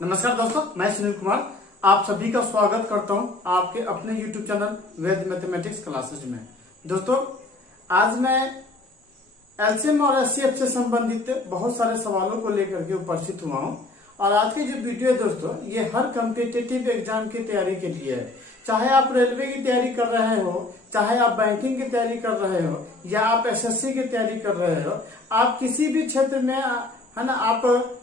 नमस्कार दोस्तों, मैं सुनील कुमार आप सभी का स्वागत करता हूं आपके अपने YouTube चैनल वेद मैथमेटिक्स क्लासेज में। दोस्तों, आज मैं एलसीएम और एचसीएफ से संबंधित बहुत सारे सवालों को लेकर के उपस्थित हुआ हूं और आज की जो वीडियो है दोस्तों, ये हर कॉम्पिटिटिव एग्जाम की तैयारी के लिए है। चाहे आप रेलवे की तैयारी कर रहे हो, चाहे आप बैंकिंग की तैयारी कर रहे हो या आप एसएससी की तैयारी कर रहे हो, आप किसी भी क्षेत्र में है ना, आप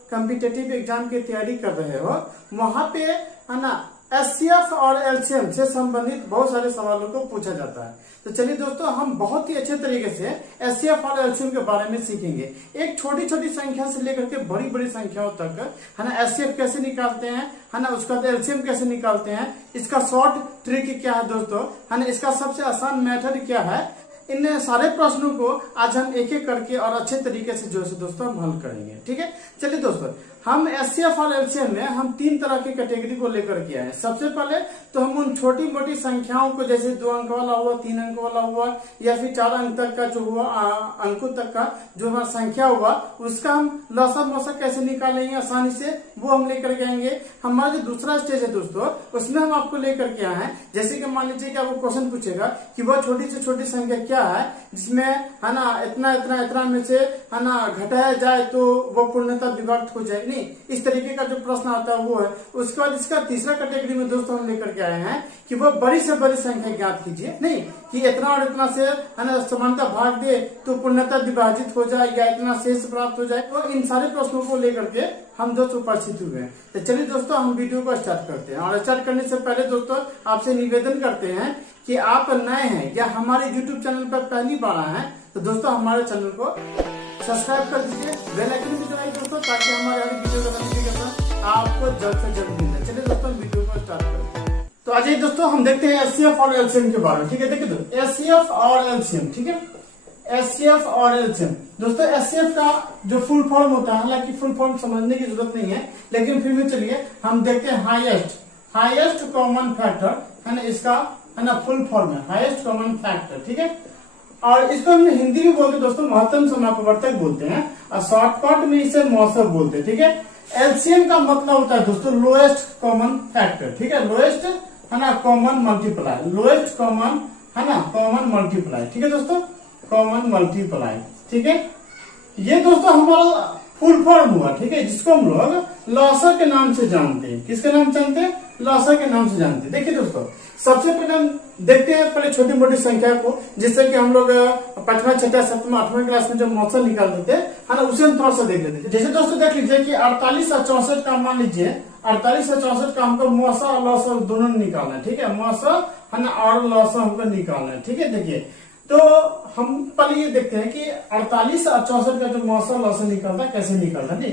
कॉम्पिटिटिव एग्जाम की तैयारी कर रहे हो, वहां पे है ना एचसीएफ और एलसीएम से संबंधित बहुत सारे सवालों को पूछा जाता है। तो चलिए दोस्तों, हम बहुत ही अच्छे तरीके से एचसीएफ और एलसीएम के बारे में सीखेंगे। एक छोटी छोटी संख्या से लेकर के बड़ी बड़ी संख्याओं तक है ना एचसीएफ कैसे निकालते हैं, है ना, उसका एलसीएम कैसे निकालते हैं, इसका शॉर्ट ट्रिक क्या है दोस्तों, है ना, इसका सबसे आसान मेथड क्या है, इन सारे प्रश्नों को आज हम एक एक करके और अच्छे तरीके से जो है दोस्तों हम हल करेंगे। ठीक है, चलिए दोस्तों, हम एचसीएफ और एलसीएम में हम तीन तरह की कैटेगरी को लेकर के आए। सबसे पहले तो हम उन छोटी मोटी संख्याओं को, जैसे 2 अंक वाला हुआ, 3 अंक वाला हुआ या फिर 4 अंक तक का जो हुआ, अंकों तक का जो हमारा संख्या हुआ, उसका हम लसम मसक कैसे निकालेंगे आसानी से, वो हम लेकर के आएंगे। हमारा जो दूसरा स्टेज है दोस्तों, उसमें हम आपको लेकर के आए हैं, जैसे कि मान लीजिए कि आपको क्वेश्चन पूछेगा कि वह छोटी से छोटी संख्या क्या है जिसमें है ना इतना इतना इतना में से है ना घटाया जाए तो वो पूर्णतः विभक्त हो जाए, नहीं, इस तरीके का जो प्रश्न आता है वो है। उसके बाद इसका तीसरा कैटेगरी में दोस्तों हम लेकर के आए हैं कि वो बड़ी से बड़ी संख्या ज्ञात कीजिए, नहीं कि इतना और इतना से है ना समानता भाग दे तो पूर्णतः विभाजित हो जाए या इतना शेष प्राप्त हो जाए। तो इन सारे प्रश्नों को लेकर के हम दोस्तों उपस्थित हुए हैं। तो चलिए दोस्तों, हम वीडियो को स्टार्ट करते हैं और स्टार्ट करने से पहले दोस्तों आपसे निवेदन करते हैं कि आप नए हैं या हमारे YouTube चैनल पर पहली बार आए हैं तो दोस्तों हमारे चैनल को सब्सक्राइब कर दीजिए, बेल आइकन भी दबाइए दोस्तों, ताकि हमारे हर वीडियो का नोटिफिकेशन आपको जल्द से जल्द मिल जाए। चलिए दोस्तों, वीडियो को स्टार्ट करते हैं। तो आज दोस्तों हम देखते हैं एचसीएफ और एलसीएम के बारे में। ठीक है, देखिए दोस्तों, एचसीएफ और एलसीएम, ठीक है, एचसीएफ और एलसीएम। दोस्तों एचसीएफ का जो फुल फॉर्म होता है, हालांकि फुल फॉर्म समझने की जरूरत नहीं है, लेकिन फिर भी चलिए हम देखते हैं हाईएस्ट कॉमन फैक्टर, है ना, इसका है ना फुल फॉर्म है हाईएस्ट कॉमन फैक्टर। ठीक है, और इसको हम हिंदी में बोलते हैं दोस्तों महत्तम समापवर्तक बोलते हैं और शॉर्टकट में इसे मौसम बोलते हैं। ठीक है, एलसीएम का मतलब होता है दोस्तों लोएस्ट कॉमन फैक्टर। ठीक है, लोएस्ट है ना कॉमन मल्टीप्लाई, लोएस्ट कॉमन है ना कॉमन मल्टीप्लाई। ठीक है दोस्तों, कॉमन मल्टीप्लाई। ठीक है, ये दोस्तों हमारा फुल फॉर्म हुआ। ठीक है, जिसको हम लोग लॉसा के नाम से जानते हैं। किसके नाम जानते हैं? लॉसा के नाम से जानते हैं। देखिए दोस्तों, सबसे पहले हम देखते हैं पहले छोटी मोटी संख्या को, जिससे कि हम लोग 5वां 6वां 7वां 8वां क्लास में जब मौसम निकालते थे, है ना, उसे हम थोड़ा सा देख लेते हैं। जैसे दोस्तों देख लीजिए कि 48 और 64 का, मान लीजिए 48 और 64 का हमको मौसा और लॉसा दोनों निकालना है। ठीक है, मौसा है ना और लॉसा हमको निकालना है। ठीक है, देखिए तो हम पहले ये देखते हैं कि 48 और 64 का जो मौसा लॉसा निकलता है कैसे निकलता है।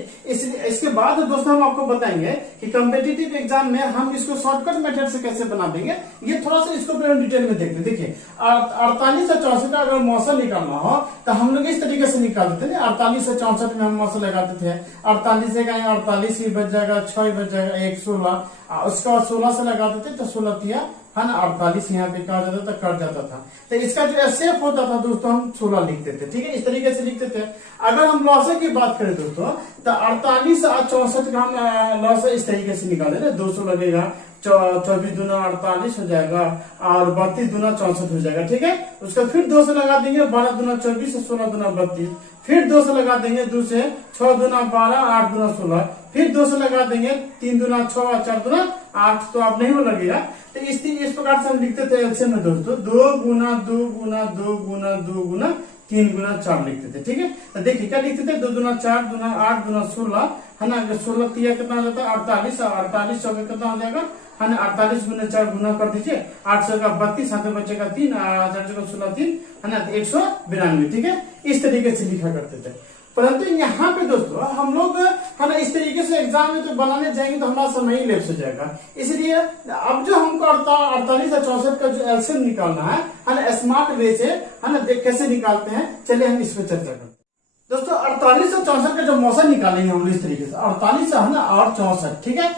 इसके बाद दोस्तों हम आपको बताएंगे कि कॉम्पिटिटिव एग्जाम में हम इसको शॉर्टकट मेथड से कैसे बना देंगे। ये थोड़ा सा इसको हम डिटेल में देखते हैं। देखिए 48 और 64 का अगर मौसा निकालना हो तो हम लोग इस तरीके से निकालते थे। 48 और 64 में हम मौसा लगाते थे, 48 से 48 ही बच जाएगा, 6 बच जाएगा, 1 16, उसके बाद 16 से लगाते थे तो 16 तिया है ना 48 यहाँ पे कहा जाता था, कट जाता था। तो इसका जो एचसीएफ होता था दोस्तों हम 16 लिखते थे। ठीक है, इस तरीके से लिखते थे। अगर हम लॉसा की बात करें दोस्तों तो 48 और 64 का हम लॉसा इस तरीके से निकाले ना, 200 लगेगा, 24 दूना 48 हो जाएगा और 32 दूना 64 हो जाएगा। ठीक है, उसका फिर 2 से लगा देंगे, 12 दूना 24, 16 दूना 32, फिर 2 से लगा देंगे, 2 से 6 दूना 12, 8 दूना 16, फिर 2 से लगा देंगे, 3 दूना 6 और 4 दूना 8, तो आप नहीं वो लगेगा। तो इस प्रकार से हम लिखते थे एलसीएम में दोस्तों 2 गुना 2 गुना 2 गुना 2 गुना 3 गुना 4 लिखते थे। ठीक है, तो देखिए क्या लिखते थे, 2 दूना 4 दूना 8 दूना 16, है ना, 16 तिया कितना हो जाता है 48, और 48 चौके कितना हो जाएगा, है ना 48 गुना 4 गुना कर दीजिए, 8 का 32, 7 बचेगा 3, 8 का 16 3, है ना 192। ठीक है, इस तरीके से लिखा करते थे। परंतु यहाँ पे दोस्तों हम लोग है ना इस तरीके से एग्जाम में तो बनाने जाएंगे तो हमारा समय ही लेप्स हो जाएगा। इसलिए अब जो हमको 48 और 64 का जो एलसीएम निकालना है ना स्मार्ट वे से, है ना, कैसे निकालते हैं, चलिए हम इस पर चर्चा करते हैं। दोस्तों 48 और 64 का जो मौसा निकालेंगे हम इस तरीके से 48 है ना और 64। ठीक है,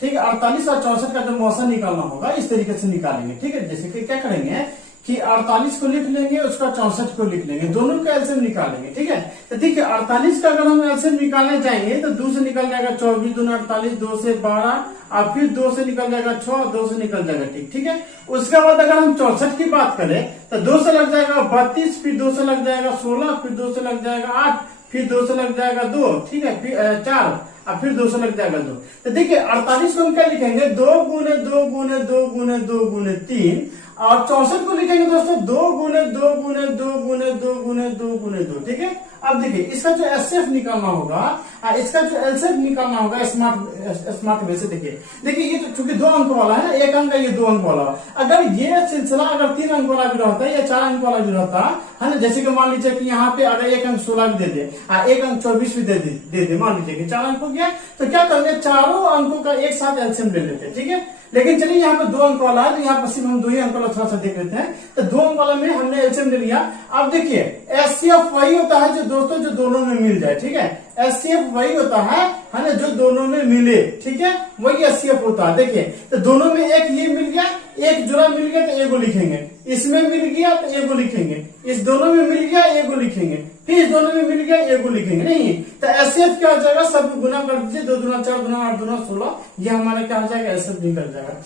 ठीक है, 48 और 64 का जो मौसा निकालना होगा इस तरीके से निकालेंगे। ठीक है, जैसे कि क्या करेंगे कि 48 को लिख लेंगे, उसका 64 को लिख लेंगे, दोनों का एलसीएम निकालेंगे। ठीक है, तो देखिए 48 का अगर हम एलसीएम निकालने जाएंगे तो 2 से निकल जाएगा 24 दूना 48, 2 से 12 और फिर 2 से निकल जाएगा 6, 2 से निकल जाएगा ठीक है। उसके बाद अगर हम 64 की बात करें तो 2 से लग जाएगा 32, फिर 2 से लग जाएगा 16, फिर 2 से लग जाएगा 8, फिर 2 से लग जाएगा 2, ठीक है, फिर 4 और फिर 2 से लग जाएगा 2। तो देखिए 48 को हम क्या लिखेंगे, 2 गुने 2 गुने 2 गुने 2 गुने 3, और 64 को लिखेंगे दोस्तों 2 गुने 2 गुने 2 गुने 2 गुने 2 गुने 2। ठीक है, अब देखिए इसका जो एचसीएफ निकालना होगा, इसका जो एलसीएफ निकालना होगा स्मार्ट वे से। देखिए ये तो चूंकि 2 अंक वाला है ना, 1 अंक ये 2 अंक वाला, अगर ये सिलसिला अगर 3 अंक वाला भी रहता है या 4 अंक वाला भी रहता है ना, जैसे कि मान लीजिए कि यहाँ पे अगर 1 अंक 16 भी दे दे, 1 अंक 24 भी दे दे, मान लीजिए कि 4 अंक हो गया, तो क्या करेंगे, चारों अंकों का एक साथ एलसीएम ले लेते हैं। ठीक है, लेकिन चलिए यहाँ पे 2 अंक वाला है तो यहाँ पर सिर्फ हम 2 ही अंक वाला थोड़ा सा देख लेते हैं। तो 2 अंक वाला में हमने एलसीएम ले लिया। अब देखिए एचसीएफ वही होता है जो दोस्तों जो दोनों में मिल जाए। ठीक है, एचसीएफ वही होता है ना, जो दोनों में मिले। ठीक है, वही एचसीएफ होता है। देखिए तो दोनों में एक ये मिल गया, एक जोड़ा मिल गया तो एगो लिखेंगे, इसमें मिल गया तो एगो लिखेंगे, इस दोनों में मिल गया एगो लिखेंगे, फिर इस दोनों में मिल गया एगो लिखेंगे। नहीं तो एचसीएफ क्या हो जाएगा, सब गुना कर दीजिए, 2 दूना 4 दूना 8 दूना 16, ये हमारा क्या हो जाएगा, एचसीएफ निकल जाएगा।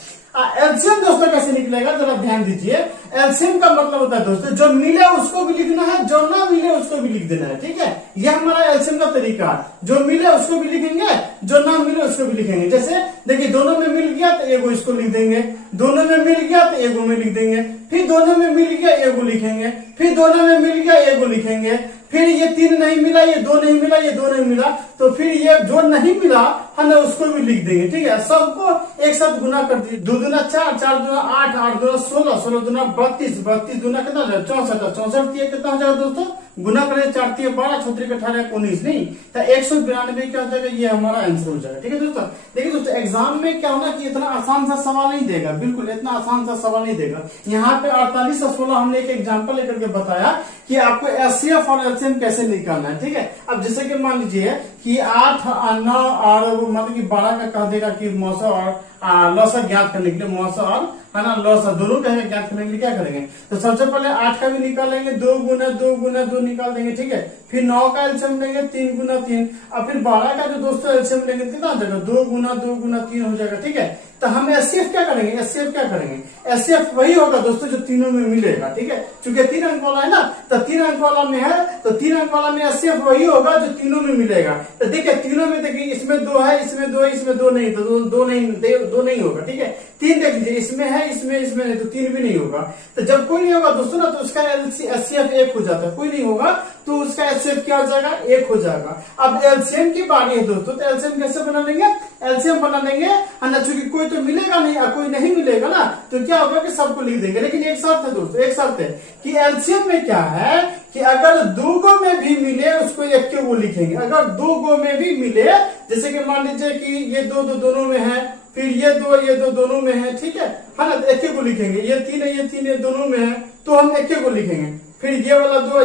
एलसीएम दोस्तों कैसे निकलेगा जरा ध्यान दीजिए। एलसीएम का मतलब होता है दोस्तों जो मिले उसको भी लिखना है, जो ना मिले उसको भी लिख देना है। ठीक है, यह हमारा एलसीएम का तरीका है, जो मिले उसको भी लिखेंगे, जो ना मिले उसको भी लिखेंगे। जैसे देखिए दोनों में मिल गया तो एगो इसको लिख देंगे, दोनों में मिल गया तो एगो में लिख देंगे, फिर दोनों में मिल गया एगो लिखेंगे, फिर दोनों में मिल गया एगो लिखेंगे, फिर ये 3 नहीं मिला, ये 2 नहीं मिला, ये 2 नहीं मिला, तो फिर ये जो नहीं मिला है ना उसको भी लिख देंगे। ठीक है, सबको एक साथ गुना कर दीजिए, 2 दूना 4, 4 दूना 8, 8 दूना 16, 16 दूना 32, 32 दूना कितना हो जाएगा 64, 64 कितना हो जाएगा दोस्तों, गुना करें 4 3 12, 6 3 18 19, नहीं तो 192 क्या हो जाएगा, ये हमारा आंसर हो जाएगा। ठीक है दोस्तों, देखिए दोस्तों एग्जाम में क्या होना कि इतना आसान सा सवाल नहीं देगा, बिल्कुल इतना आसान सा सवाल नहीं देगा। यहाँ पे 48 और 16 हमने एक एग्जाम्पल लेकर के बताया कि आपको एचसीएफ और एलसीएम कैसे निकालना है। ठीक है, अब जैसे कि मान लीजिए कि 8 और 9 और मतलब कि 12 का कह देगा कि मौसा और लौसा ज्ञात करने के लिए, मौसा और है ना लौसा दोनों का ज्ञात करने के लिए क्या करेंगे, तो सबसे पहले 8 का भी निकालेंगे, 2 गुना 2 गुना 2 निकाल देंगे। ठीक है, फिर 9 का एलसीएम लेंगे 3 गुना 3, और फिर 12 का जो दोस्तों एलसीएम लेंगे कितना हो जाएगा, 2 गुना 2 गुना 3 हो जाएगा। ठीक है, तो हम एचसीएफ क्या करेंगे, एचसीएफ क्या करेंगे, एचसीएफ वही होगा दोस्तों जो तीनों में मिलेगा। ठीक है, चूंकि 3 अंक वाला है ना, तो 3 अंक वाला में है, तो 3 अंक वाला में एचसीएफ वही होगा जो तीनों में मिलेगा। तो देखिए तीनों में देखिए इसमें 2 है, इसमें 2 है, इसमें 2 नहीं, तो 2 नहीं होगा। ठीक है, 3 देख लीजिए, इसमें है, इसमें नहीं, तो 3 भी नहीं होगा। तो जब कोई नहीं होगा दोस्तों ना, तो उसका एचसीएफ 1 हो जाता है, कोई नहीं होगा तो उसका एचसीएफ क्या हो जाएगा, 1 हो जाएगा। अब एलसीएम की बारी है दोस्तों, तो एलसीएम कैसे बना लेंगे, एलसीएम बना लेंगे है ना, चूंकि कोई तो मिलेगा नहीं और कोई नहीं मिलेगा ना, तो क्या होगा कि सबको लिख देंगे। लेकिन एक शर्त है दोस्तों, एक शर्त है कि एलसीएम में क्या है कि अगर 2 गो में भी मिले उसको 1 के वो लिखेंगे। अगर 2 गो में भी मिले, जैसे कि मान लीजिए कि ये 2 दोनों में है, फिर ये 2 दोनों में है, ठीक है ना, तो 1 को लिखेंगे। ये 3 है, ये 3 दोनों में है, तो हम 1 को लिखेंगे। फिर ये वाला 2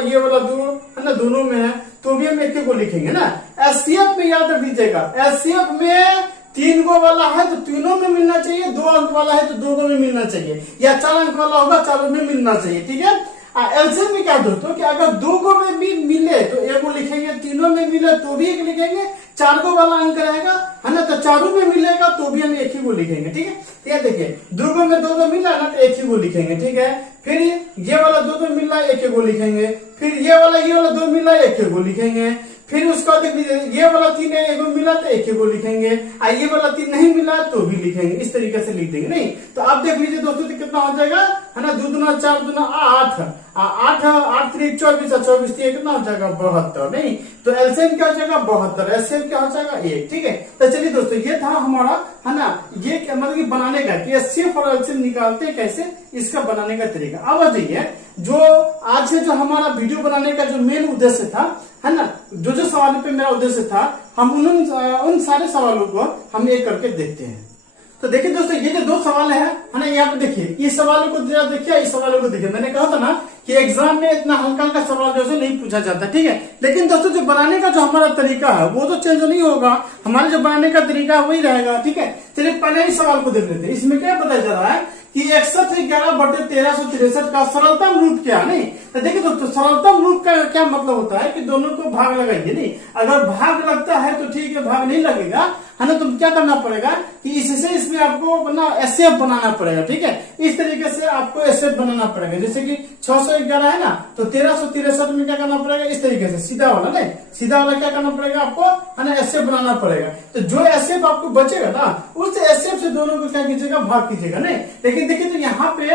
है ना, दोनों में है, तो भी हम 1 को लिखेंगे ना। एचसीएफ में याद रख दीजिएगा, एचसीएफ में 3 गो वाला है तो तीनों में मिलना चाहिए, 2 अंक वाला है तो 2 गो में मिलना चाहिए, या 4 अंक वाला होगा 4 में मिलना चाहिए। ठीक है, एलसीएम में क्या दोस्तों कि अगर 2 गो में भी मिले तो 1 को लिखेंगे, तीनों में मिले तो भी 1 लिखेंगे, 4 गो वाला अंक रहेगा है ना, तो 4 में मिलेगा तो भी हम 1 ही को लिखेंगे। ठीक है, ये देखिए 2 गो में 2 मिला ना, तो 1 ही को लिखेंगे। ठीक है, फिर ये वाला 2 मिला, 1 को लिखेंगे, फिर ये वाला 2 मिला, 1 को लिखेंगे, फिर उसका देख लीजिए ये वाला 3 है, 1 मिला तो 1 को लिखेंगे, ये वाला 3 नहीं मिला तो भी लिखेंगे, इस तरीके से लिख देंगे। नहीं तो आप देख लीजिए दोस्तों तो कितना हो जाएगा है ना, 2 दूना 4 दूना 8, 8 3 24, 24 कितना हो जाएगा 72। नहीं तो एलसीएम क्या हो जाएगा 72, एचसीएफ क्या हो जाएगा 1। ठीक है, तो चलिए दोस्तों ये था हमारा है ना, ये मतलब कि बनाने का कि एचसीएफ और एलसीएम निकालते कैसे, इसका बनाने का तरीका। अब आ जाइए जो आज से जो हमारा वीडियो बनाने का जो मेन उद्देश्य था है ना, जो सवालों पे मेरा उद्देश्य था, हम उन सारे सवालों को हम एक करके देखते हैं। तो देखिए दोस्तों ये जो 2 सवाल है ना, यहाँ पे देखिए इस सवालों को जरा देखिए, इस सवालों को देखिए। मैंने कहा था ना कि एग्जाम में इतना हल्का हल्का सवाल जो है नहीं पूछा जाता। ठीक है, लेकिन दोस्तों जो बनाने का जो हमारा तरीका है वो तो चेंज नहीं होगा, हमारे जो बनाने का तरीका है वही रहेगा। ठीक है, चलिए पहले इस सवाल को देख लेते हैं। इसमें क्या बताया जा रहा है कि 6111/1363 का सरलतम रूप क्या नहीं। तो देखिए दोस्तों, सरलतम रूप का क्या मतलब होता है कि दोनों को भाग लगाइए नहीं। अगर भाग लगता है तो ठीक है, भाग नहीं लगेगा है ना, तो क्या करना पड़ेगा कि इससे इसमें आपको ना एसएफ बनाना पड़ेगा। ठीक है, इस तरीके से आपको एसएफ बनाना पड़ेगा। जैसे कि 611 है ना, तो 1363 में क्या करना पड़ेगा, इस तरीके से सीधा वाला नहीं, सीधा वाला क्या करना पड़ेगा आपको, है ना, एसएफ बनाना पड़ेगा। तो जो एसएफ आपको बचेगा ना, उस एसएफ से दोनों को क्या कीजिएगा, भाग कीजिएगा नहीं। लेकिन देखिए तो यहाँ पे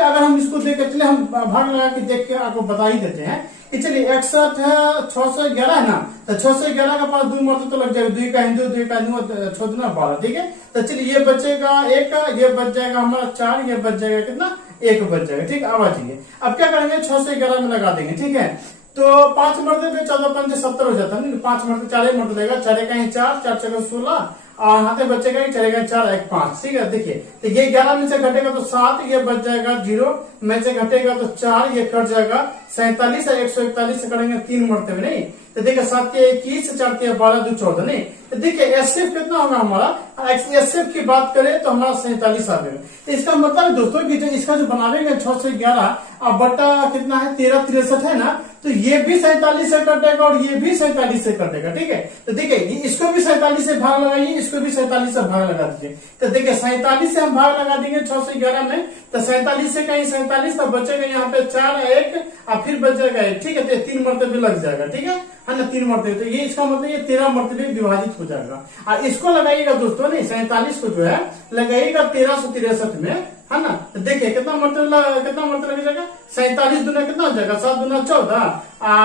अगर हम इसको देख के चले, हम भाग लगा के देख के आपको बता ही देते हैं कि चलिए 61 है, 611 है ना, तो 611 का पास 2 मरते तो लग जाएगा, 2 का हिंदू 2 का हिंदू 6 दूना 12। ठीक है, तो चलिए ये बचेगा 1 का, ये बच जाएगा हमारा 4, ये बच जाएगा कितना, 1 बच जाएगा। ठीक है, अब आ जाइए, अब क्या करेंगे, 6 से 11 में लगा देंगे। ठीक है, तो 5 मरते पे 14 5 70 हो जाता है, 5 मरते 4 मरते देगा, 4 का 4, 4 6 16 और यहाँ पे बचेगा चलेगा 4 1 5। ठीक है, देखिए तो ये 11 में से घटेगा तो 7, ये बच जाएगा 0 में से घटेगा तो 4, ये कट जाएगा 47 है, 141 से करेंगे 3 मरते में नहीं। तो देखिए 7 के 21, 4 के 12, 2 14 नहीं। तो देखिए एसएफ कितना होगा हमारा, एसएफ की बात करें तो हमारा 47 आ जाएगा। तो इसका मतलब दोस्तों कि जो इसका जो बनावेंगे 6 से 11 अब बट्टा कितना है 13 63 है ना, तो ये भी 47 से कटेगा और ये भी 47 से कटेगा। ठीक है, तो देखिए इसको भी 47 से भाग लगाइए, इसको भी 47 से भाग लगा दीजिए। तो देखिए 47 से हम भाग लगा देंगे 6 से 11 में, तो 47 से कहीं 47 तो बचेगा यहाँ पे 4 1 और फिर बचेगा 1। ठीक है, तो 3 मरतबे लग जाएगा। ठीक है ना, 3 मरतबे, तो ये इसका मतलब ये 13 मरतबे विभाजित हो जाएगा। और इसको लगाइएगा दोस्तों नहीं, 47 को जो है लगाइएगा 1363 में, है ना। तो देखिए कितना मरतबे लग जाएगा, 47 दूना कितना हो जाएगा, 7 दूना 14,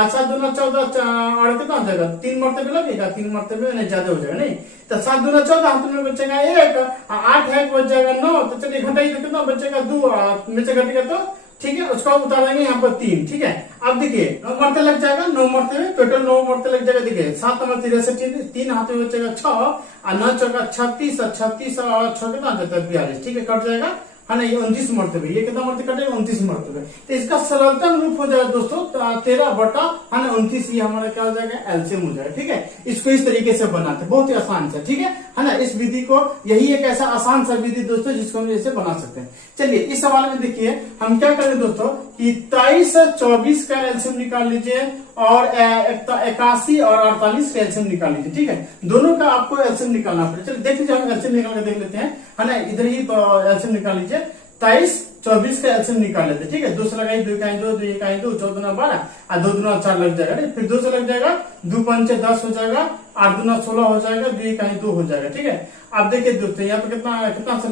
7 दूना 14 और कितना हो जाएगा, 3 मरतबे लगेगा, 3 मरतबे नहीं ज्यादा हो जाएगा नहीं। तो 7 दूना 14, हाथ में बचेगा 1, 8 1 बच जाएगा 9। तो चलिए घटाइए तो कितना बचेगा 2 में से घटेगा तो ठीक है, उसको उतार देंगे यहाँ पर 3। ठीक है, अब देखिए 9 मरते लग जाएगा, 9 मरते में टोटल 9 मरते लग जाएगा। देखिए 7 नंबर 63, 3 हाथ में बचेगा 6 और 9 चौका 36 और 36 और 6 कितना जाता है 42। ठीक है, कट जाएगा, है ना, ये 29 मरतबे, ये कितना मरते कटेगा 29 मरतबे। तो इसका सरलतम रूप हो जाएगा दोस्तों 13 बटा है ना 29, ये हमारा क्या हो जाएगा, एलसीएम हो जाएगा। ठीक है, इसको इस तरीके से बनाते, बहुत ही आसान से। ठीक है ना, इस विधि को, यही एक ऐसा आसान सा विधि दोस्तों जिसको हम ऐसे बना सकते हैं। चलिए इस सवाल में देखिए हम क्या करें दोस्तों कि 23 24 का एलसीएम निकाल लीजिए और 81 और 48 का एलसीएम निकाल लीजिए। ठीक है, दोनों का आपको एलसीएम निकालना पड़ेगा। चलिए देख लीजिए, हम एलसीएम निकाल के देख लेते हैं, है ना, इधर ही एलसीएम निकाल लीजिए। 23 24 का एलसीएम निकाल लेते हैं। ठीक है, 2 से लगाइए, 2 का 2, 2 का 2, 14 दूना 12 और 2 दूना 4 लग जाएगा। फिर 2 से लग जाएगा, 2 पंचे 10 हो जाएगा, 8 दूना 16 हो जाएगा, 2 का 2 हो जाएगा। ठीक है, अब देखिए दोस्तों यहाँ पे कितना से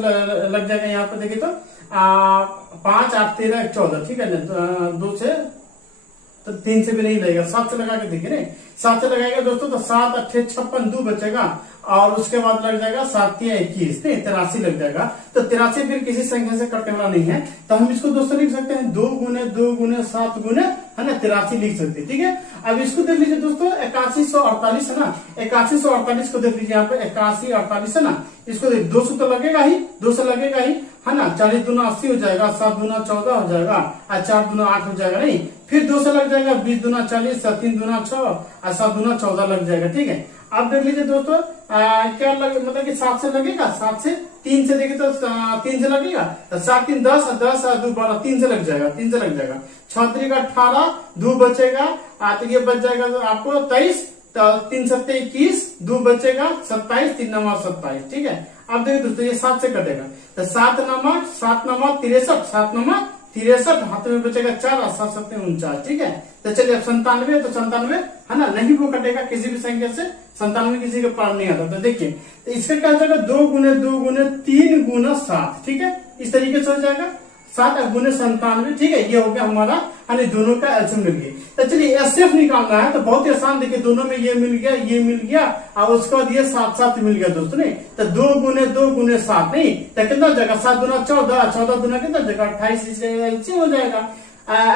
लग जाएगा, यहाँ पे देखिए तो 5 8 13 14। ठीक है, 2 से तो 3 से भी नहीं लगेगा, 7 से लगा के देखिए नहीं, 7 से लगाएगा दोस्तों तो 7 8 56 2 बचेगा और उसके बाद लग जाएगा 7 3 21 नहीं 83 लग जाएगा। तो 83 फिर किसी संख्या से कटने वाला नहीं है, तो हम इसको दोस्तों लिख सकते हैं 2 गुने 2 गुने 7 गुने, है ना, 83 लिख सकते हैं। ठीक है, अब इसको देख लीजिए दोस्तों 8148 है ना, 8148 को देख लीजिए यहाँ पे 81 48 है ना, इसको 200 तो लगेगा ही, 200 लगेगा ही, है ना, 40 दूना 80 हो जाएगा, 7 दूना 14 हो जाएगा और 4 दूना 8 हो जाएगा नहीं। फिर 2 से लग जाएगा, 20 दूना 40, 3 दूना 6 और 7 दूना 14 लग जाएगा। ठीक है, अब देख लीजिए दोस्तों क्या मतलब कि 7 से लगेगा, 7 से 3 से देखिए तो 3 से लगेगा, तो 7 3 10 10 और 2 12, 3 से लग जाएगा, 3 से लग जाएगा, 6 3 18 2 बचेगा, तो ये बच जाएगा तो आपको 23, तो 3 7 21 2 बचेगा 27, 3 9 27। ठीक है, अब देखिए दोस्तों ये 7 से कटेगा, तो 7 9 63, 7 9 63, हाथ में बचेगा 4 और 7 7 49। ठीक है, तो चलिए अब 97, तो 97 है ना, नहीं वो कटेगा किसी भी संख्या से, 97 किसी के पार नहीं आता। तो देखिए तो इसका क्या हो जाएगा, 2 गुने 2 गुने 3 गुना 7। ठीक है, इस तरीके से हो जाएगा 7 गुने 97। ठीक है, ये हो गया हमारा, यानी दोनों का एलसीएम मिल गया। तो चलिए एसएफ निकालना है तो बहुत ही आसान, देखिए दोनों में ये मिल गया, ये मिल गया और उसके बाद ये 7 7 मिल गया दोस्तों नहीं, तो 2 गुने 7 नहीं, तो कितना हो जाएगा 7 दूना 14, 14 दूना कितना हो जाएगा 28, एलसीएम हो जाएगा,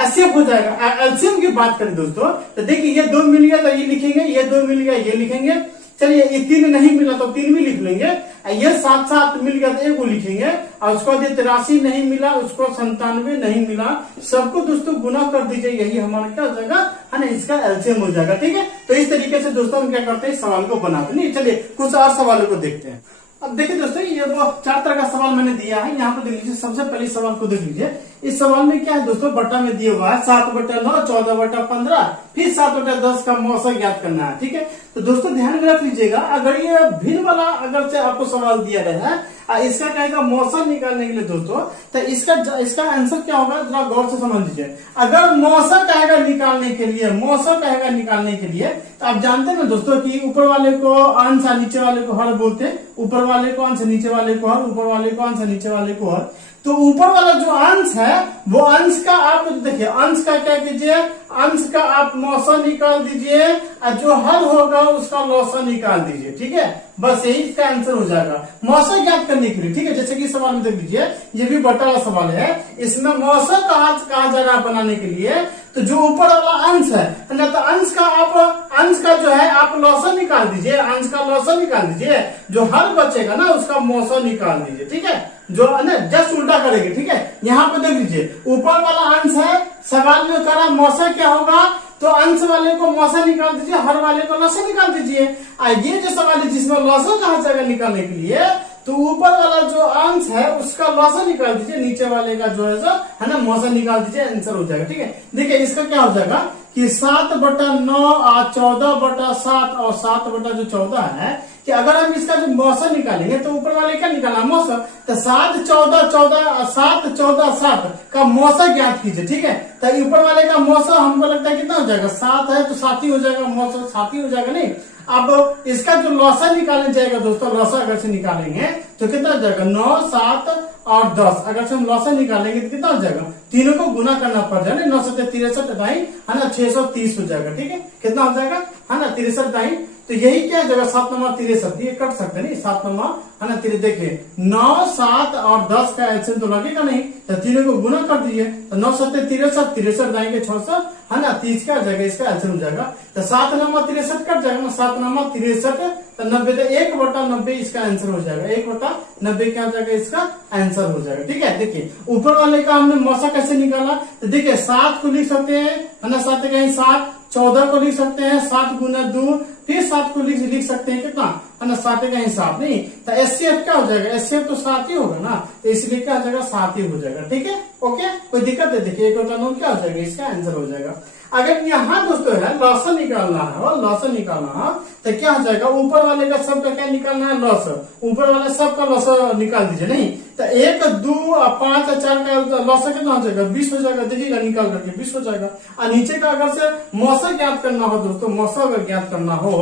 एसएफ हो जाएगा। एलसीएम की बात करें दोस्तों तो देखिए ये 2 मिल गया तो ये लिखेंगे, ये 2 मिल गया ये लिखेंगे, चलिए ये 3 नहीं मिला तो 3 भी लिख लेंगे, ये 7 7 मिल गया तो 1 को लिखेंगे और उसके बाद ये 83 नहीं मिला, उसको 97 नहीं मिला, सबको दोस्तों गुना कर दीजिए, यही हमारा क्या हो जाएगा, है ना, इसका एलसीएम हो जाएगा। ठीक है, तो इस तरीके से दोस्तों हम क्या करते हैं, सवाल को बनाते नहीं। चलिए कुछ और सवालों को देखते हैं। अब देखिए दोस्तों, ये वो 4 तरह का सवाल मैंने दिया है। यहाँ पे देख लीजिए, सबसे पहले सवाल को देख लीजिए। इस सवाल में क्या है दोस्तों, बट्टा में दिया हुआ है 7/9, 14/15, फिर 7/10 का मौसा ज्ञात करना है। ठीक है, तो दोस्तों ध्यान में रख लीजिएगा, अगर ये भिन्न वाला अगर से आपको सवाल दिया गया है, इसका कहेगा मौसा निकालने के लिए दोस्तों, तो इसका आंसर क्या होगा, जरा गौर से समझ लीजिए। अगर मौसा कहेगा निकालने के लिए, मौसा कहेगा निकालने के लिए, तो आप जानते हैं ना दोस्तों कि ऊपर वाले को अंश और नीचे वाले को हर बोलते हैं। ऊपर वाले को अंश, नीचे वाले को हर, ऊपर वाले को अंश, नीचे वाले को हर। तो ऊपर वाला जो अंश है, वो अंश का आप देखिए, अंश का क्या कीजिए, अंश का आप मौसा निकाल दीजिए, और जो हर होगा उसका लौसा निकाल दीजिए। ठीक है, बस यही इसका आंसर हो जाएगा मौसा ज्ञात करने के लिए। ठीक है, जैसे कि सवाल में देख लीजिए, ये भी बटा वाला सवाल है, इसमें मौसा कहा जा रहा है बनाने के लिए, तो जो ऊपर वाला अंश है ना, तो अंश का जो है आप लौसा निकाल दीजिए, अंश का लौसा निकाल दीजिए, जो हर बचेगा ना उसका मौसा निकाल दीजिए। ठीक है, जो है ना जस्ट उल्टा करेंगे। ठीक है, यहाँ पे देख लीजिए, ऊपर वाला अंश है, सवाल में करा मौसा क्या होगा, तो अंश वाले को मौसा निकाल दीजिए, हर वाले को लौसा निकाल दीजिए। ये जो सवाल है जिसमें लौसा कहा जाएगा निकालने के लिए, तो ऊपर वाला जो अंश है उसका लौसा निकाल दीजिए, नीचे वाले का जो है ना मौसा निकाल दीजिए, आंसर हो जाएगा। ठीक है, देखिए इसका क्या हो जाएगा कि 7/9 और 14/7 और 7/14 है, कि अगर हम इसका जो मौसा निकालेंगे तो ऊपर वाले क्या निकालना मौसा, तो 7 14 7 का मौसा ज्ञात कीजिए। ठीक है, तो ऊपर वाले का मौसा हमको लगता है कितना हो जाएगा, 7 है तो 7 ही हो जाएगा, मौसा 7 ही हो जाएगा। नहीं, अब इसका जो लौसा निकालने जाएगा दोस्तों, लौसा अगर से निकालेंगे तो कितना हो जाएगा, 9 7 और 10। अगर से हम लौसा निकालेंगे तो कितना हो जाएगा, तीनों को गुना करना पड़ जाएगा, 9 7 63 दाई है ना, 630 हो जाएगा। ठीक है, कितना हो जाएगा है ना, 63 दाई। तो यही क्या जगह 7 9 63, ये कट सकते नहीं, 7 9 है ना 3, देखिए 9 7 और 10 का एलसीएम तो लगेगा नहीं, तो तीनों को गुना कर दीजिए, तो 9 7 63, 63 दाएंगे 66 है ना, 30 क्या हो जाएगा, इसका एलसीएम हो जाएगा। तो 7 9 63 कट जाएगा ना, 7 9 63, तो 90, तो 1/90 इसका आंसर हो जाएगा, 1/90 क्या हो जाएगा, इसका आंसर हो जाएगा। ठीक है, देखिए ऊपर वाले का हमने मौसा कैसे निकाला, तो देखिए 7 को लिख सकते हैं है ना, 7 कहीं 7, 14 को लिख सकते हैं 7 गुना 2, फिर 7 को लिख सकते हैं कितना है ना, 7 कहीं 7 नहीं, तो एचसीएफ क्या हो जाएगा, एचसीएफ तो 7 ही होगा ना, तो इसलिए क्या हो जाएगा, 7 ही हो जाएगा। ठीक है, ओके, कोई दिक्कत है, देखिए 1/9 क्या हो जाएगा, इसका आंसर हो जाएगा। अगर यहाँ दोस्तों है लौसा निकालना है, और लौसा निकालना है तो क्या हो जाएगा, ऊपर वाले का सबका क्या निकालना है, लौसा, ऊपर वाले सबका लौसा निकाल दीजिए। नहीं, तो 1 2 5 4 का लौसा कितना हो जाएगा, 20 हो जाएगा। देखिएगा निकाल करके 20 हो जाएगा। और नीचे का अगर से मौसा ज्ञात करना हो दोस्तों, मौसा अगर ज्ञात करना हो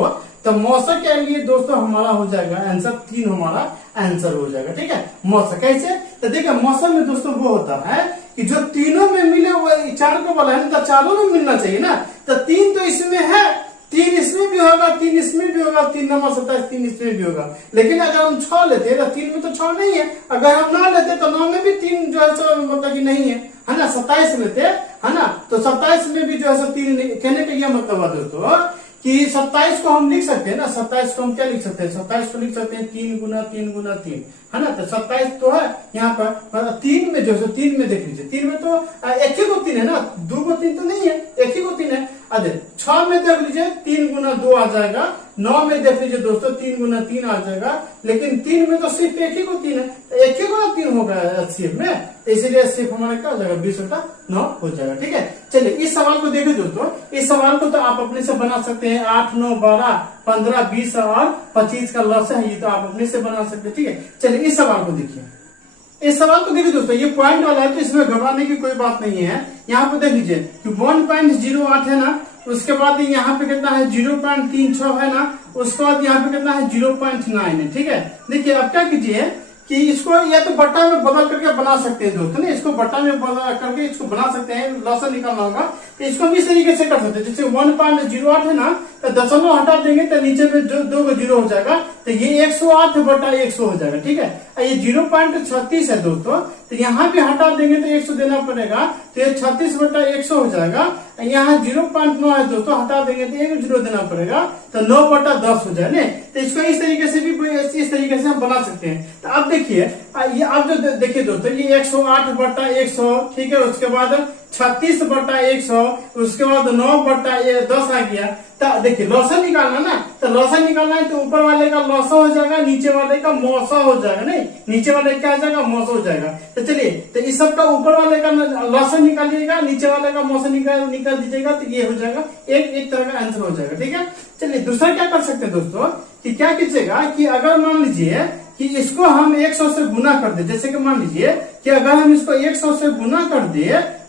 तो मौसा के लिए दोस्तों हमारा हो जाएगा आंसर 3, हमारा आंसर हो जाएगा। ठीक है, मौसा कैसे, तो देखिए मौसा में दोस्तों वो होता है कि जो तीनों में मिले वो 4 को बोला है, तो चारों में मिलना चाहिए ना, तो 3 तो इसमें है, 3 इसमें भी होगा, 3 इसमें भी होगा, 3 9 27, 3 इसमें भी होगा। लेकिन अगर हम 6 लेते तो 3 में तो 6 नहीं है, अगर हम 9 लेते तो 9 में भी 3 जो है मतलब कि नहीं है ना, 27 लेते है ना, तो 27 में भी जो है 3 नहीं। कहने का यह मतलब है दोस्तों कि 27 को हम लिख सकते हैं ना, 27 को हम क्या लिख सकते हैं, 27 को लिख सकते हैं 3 गुना 3 गुना 3 है ना, तो 27 तो है यहाँ पर 3 में जो है 3 में देख लीजिए, 3 में तो एक ही को 3 है ना, 2 को 3 तो नहीं है, एक ही को 3 है। अरे 6 में देख लीजिए 3 गुना 2 आ जाएगा, 9 में देख लीजिए दोस्तों 3 गुना 3 आ जाएगा, लेकिन 3 में तो सिर्फ एक ही को 3 है, तो एक ही गुना 3 होगा एचसीएफ में, इसलिए एचसीएफ हमारा क्या हो जाएगा, 20/9 हो जाएगा। ठीक है, चलिए इस सवाल को देखिए दोस्तों, इस सवाल को तो आप अपने से बना सकते हैं, 8 9 12 15 20 और 25 का लॉस है, ये तो आप अपने से बना सकते हैं। ठीक है, चलिए इस सवाल को देखिए, इस सवाल को देखिए दोस्तों, ये पॉइंट वाला है तो इसमें घबराने की कोई बात नहीं है। यहाँ पे देख लीजिए कि 1.08 है ना, उसके बाद यहाँ पे कितना है 0.36 है ना, उसके बाद यहाँ पे कितना है 0.9 है। ठीक है, देखिए अब क्या कीजिए कि इसको या तो बट्टा में बदल करके बना सकते हैं दोस्तों, इसको बट्टा में बदल करके इसको बना सकते हैं, लॉसा निकालना होगा तो इसको भी इस तरीके से कर सकते हैं। जैसे 1.08 है ना, तो दशमलव हटा देंगे तो नीचे में जो 2 0 हो जाएगा, तो ये 108/100 हो जाएगा। ठीक है, ये 0.36 है दोस्तों, तो यहाँ भी हटा देंगे तो 100 देना पड़ेगा, तो ये 36/100 हो जाएगा। यहाँ 0.9 है दोस्तों, हटा देंगे तो 1 0 देना पड़ेगा, तो 9/10 हो जाए। तो इसको इस तरीके से भी इस तरीके से हम बना सकते हैं। तो अब देखिए ये आप जो देखिए दोस्तों, ये 108/100, ठीक है, उसके बाद 36/100, उसके बाद 9/10 आ गया। तो देखिए लौसा निकालना ना, तो लौसा निकालना है तो ऊपर वाले का लौसा हो जाएगा, नीचे वाले का मौसा हो जाएगा, नहीं नीचे वाले क्या आ जाएगा, मौसा हो जाएगा। तो चलिए, तो इस सब का ऊपर वाले का लौसा निकालिएगा, नीचे वाले का मौसा निकाल दीजिएगा, तो ये हो जाएगा एक तरह का आंसर हो जाएगा। ठीक है, चलिए दूसरा क्या कर सकते हैं दोस्तों, कि क्या कीजिएगा कि अगर मान लीजिए कि इसको हम 100 से गुना कर दे, जैसे कि मान लीजिए कि अगर हम इसको 100 से गुना कर दे,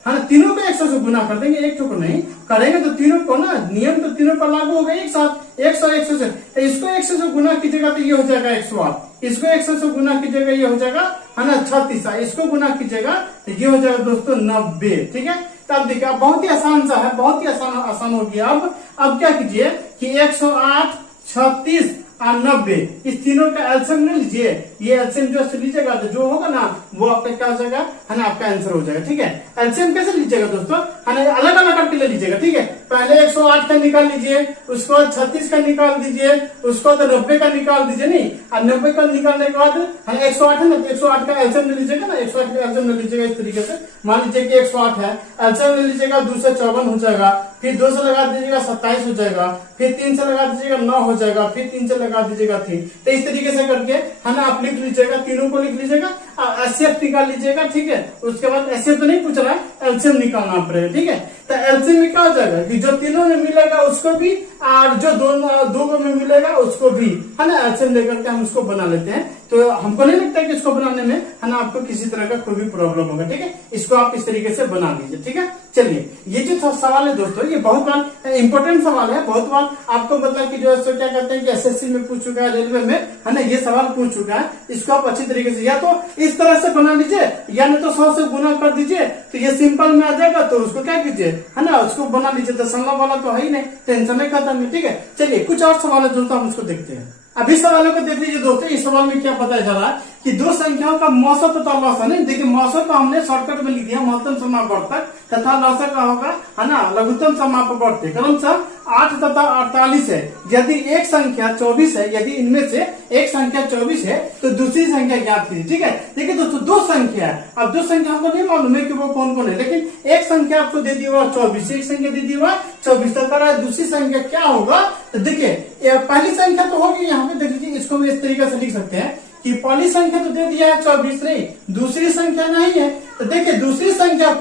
हाँ तीनों को 100 से गुना कर देंगे, एक को नहीं करेंगे तो तीनों को ना, नियम तो तीनों पर लागू होगा एक साथ, 100 से इसको 100 से गुना कीजिएगा तो ये हो जाएगा 108, इसको 100 से गुना कीजिएगा ये हो जाएगा है ना 36, इसको गुना कीजिएगा तो ये हो जाएगा दोस्तों 90। ठीक है, तब देखिए बहुत ही आसान सा है, बहुत ही आसान हो गया। अब क्या कीजिए कि 108, 36 और 90 इस तीनों का एलसीएम ले लीजिए, ये एलसीएम जो लीजिएगा तो जो होगा ना वो आपका क्या हो जाएगा, है ना आपका आंसर हो जाएगा। ठीक है, एलसीएम कैसे लीजिएगा दोस्तों, है ना अलग अलग करके ले लीजिएगा। ठीक है, पहले 108 का निकाल लीजिए, उसको बाद 36 का निकाल दीजिए, उसको बाद 90 का निकाल दीजिए, नहीं और 90 का निकालने के बाद 108 है ना, तो 108 का एलसीएम ले लीजिएगा ना, 108 का एलसीएम ले लीजिएगा इस तरीके से। मान लीजिए कि 108 है, एलसीएम ले लीजिएगा 2 से 54 हो जाएगा, फिर 2 से लगा दीजिएगा 27 हो जाएगा, फिर 3 से लगा दीजिएगा 9 हो जाएगा, फिर 3 से लगा दीजिएगा 3। तो इस तरीके से करके है ना आप लिख लीजिएगा, तीनों को लिख लीजिएगा और एचसीएफ निकाल लीजिएगा। ठीक है, उसके बाद एचसीएफ तो नहीं पूछ रहा है, एलसीएम निकालना पड़ेगा। ठीक है, तो एलसीएम में क्या हो जाएगा कि जो तीनों में मिलेगा उसको भी और जो दो में मिलेगा उसको भी, है ना एलसीएम लेकर के हम उसको बना लेते हैं। तो हमको नहीं लगता है कि इसको बनाने में है ना आपको किसी तरह का कोई भी प्रॉब्लम होगा। ठीक है, इसको आप इस तरीके से बना लीजिए। ठीक है, चलिए ये जो सवाल है दोस्तों ये बहुत बार इंपॉर्टेंट सवाल है, बहुत बार आपको मतलब कि जो है क्या कहते हैं कि एसएससी में पूछ चुका है, रेलवे में है ना ये सवाल पूछ चुका है। इसको आप अच्छी तरीके से या तो इस तरह से बना लीजिए या नहीं तो 100 से गुना कर दीजिए, तो ये सिंपल में आ जाएगा। तो उसको क्या कीजिए है ना उसको बना लीजिए, दशमलव वाला तो है ही नहीं, टेंशन नहीं खत्म है। ठीक है, चलिए कुछ और सवाल है दोस्तों हम उसको देखते हैं। अभी सवालों को देख लीजिए दोस्तों, इस सवाल में क्या पता चल रहा है कि दो संख्याओं का मौसा तथा लौसा, नहीं देखिए मौसा को हमने शॉर्टकट में लिख दिया महत्तम समापवर्तक, तथा लौसा का होगा है ना लघुत्तम समापवर्तक। क्रमशः 8 तथा 48 है। यदि एक संख्या 24 है, यदि इनमें से एक संख्या 24 है तो दूसरी संख्या ज्ञात कीजिए। ठीक है, देखिए दोस्तों दो संख्या है, अब दो संख्या हमको नहीं मालूम है कि वो कौन कौन है, लेकिन एक संख्या आपको दे दी हुआ 24, एक संख्या दे दी हुआ 24, तो कर दूसरी संख्या क्या होगा। तो देखिए पहली संख्या तो होगी, यहाँ पे देख लीजिए इसको भी इस तरीके से लिख सकते हैं कि पहली संख्या तो दे दिया है 24, नहीं दूसरी संख्या नहीं है। तो देखिए दूसरी संख्या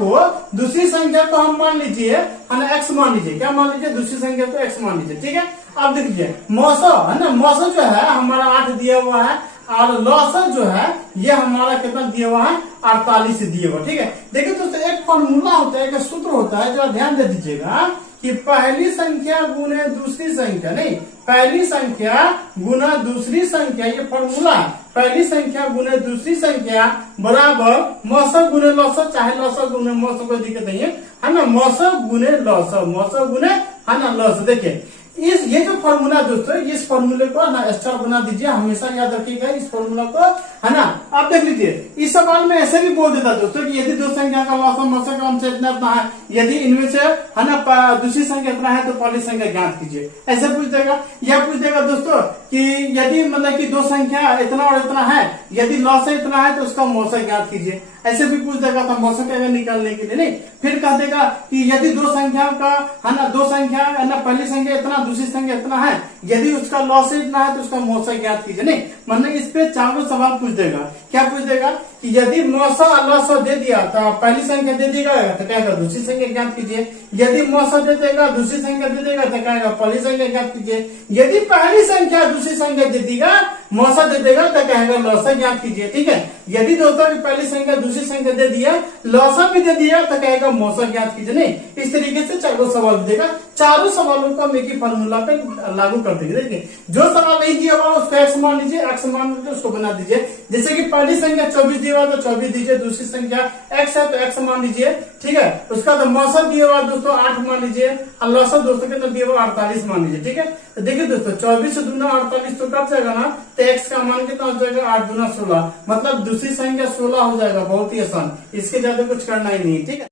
को हम मान लीजिए है ना x मान लीजिए, क्या मान लीजिए दूसरी संख्या को x मान लीजिए। ठीक है, अब देख लीजिए मौसा है ना, मौसा जो है हमारा 8 दिया हुआ है और लौसा जो है ये हमारा कितना दिया हुआ है 48 दिया हुआ। ठीक है, देखिए दोस्तों एक फॉर्मूला होता है, एक सूत्र होता है, जरा ध्यान दे दीजिएगा कि पहली संख्या गुने दूसरी संख्या, नहीं पहली संख्या गुना दूसरी संख्या, ये फॉर्मूला है। पहली संख्या गुने दूसरी संख्या बराबर मौसा गुने लौसा, चाहे लौसा गुने मौसा कोई दिक्कत नहीं है ना, मौसा गुने लौसा, मौसा गुने है ना लौसा। देखिए ये जो फॉर्मूला दोस्तों, इस फॉर्मूले को ना स्टार बना दीजिए, हमेशा याद रखिएगा इस फॉर्मूला को, है ना। आप देख लीजिए इस सवाल में ऐसे भी बोल देता दोस्तों कि यदि दो संख्या का लौसा मौसा का अंश इतना इतना है, यदि इनमें से है ना दूसरी संख्या इतना है तो पहली संख्या ज्ञात कीजिए, ऐसे पूछ देगा। यह पूछ देगा दोस्तों कि यदि मतलब कि दो संख्या इतना और इतना है, यदि लौसा इतना है तो उसका मौसा ज्ञात कीजिए, ऐसे भी पूछ देगा। तो मौसा क्या निकालने के लिए नहीं, फिर कह देगा कि यदि दो संख्याओं का है ना, दो संख्या है ना, पहली संख्या इतना दूसरी संख्या इतना है, यदि उसका लौसा इतना है तो उसका मौसा ज्ञात कीजिए। नहीं मतलब इस पे चारों सवाल पूछ देगा। क्या पूछ देगा कि यदि मौसा और लौसा दे दिया तो पहली संख्या दे देगा तो क्या कहेगा दूसरी संख्या ज्ञात कीजिए, यदि मौसा दे देगा दूसरी संख्या दे देगा तो कहेगा पहली संख्या ज्ञात कीजिए, यदि पहली संख्या दूसरी संख्या दे देगा मौसा दे देगा तो कहेगा लौसा ज्ञात कीजिए। ठीक है, यदि दोस्तों की पहली संख्या दूसरी संख्या दे दिया लौसा भी दे दिया तो कहेगा मौसा ज्ञात कीजिए। नहीं इस तरीके से चारों सवाल देगा, चारों सवालों को हम एक ही फॉर्मूला पे लागू कर देंगे। देखिए जो सवाल नहीं दिया हुआ उसको एक्स मान लीजिए, एक्स मान लीजिए उसको बना दीजिए। जैसे कि पहली संख्या 24 दिया हुआ तो 24 दीजिए, दूसरी संख्या एक्स है तो एक्स मान लीजिए। ठीक है, उसका तो मौसा दिया हुआ दोस्तों 8 मान लीजिए और लौसा दोस्तों कितना दिया हुआ 48 मान लीजिए। ठीक है, तो देखिए दोस्तों 24 से दूना 48 तो कट जाएगा ना, तो एक्स का मान कितना हो जाएगा 8 दूना 16, मतलब दूसरी संख्या 16 हो जाएगा। बहुत ही आसान, इसके ज्यादा कुछ करना ही नहीं। ठीक है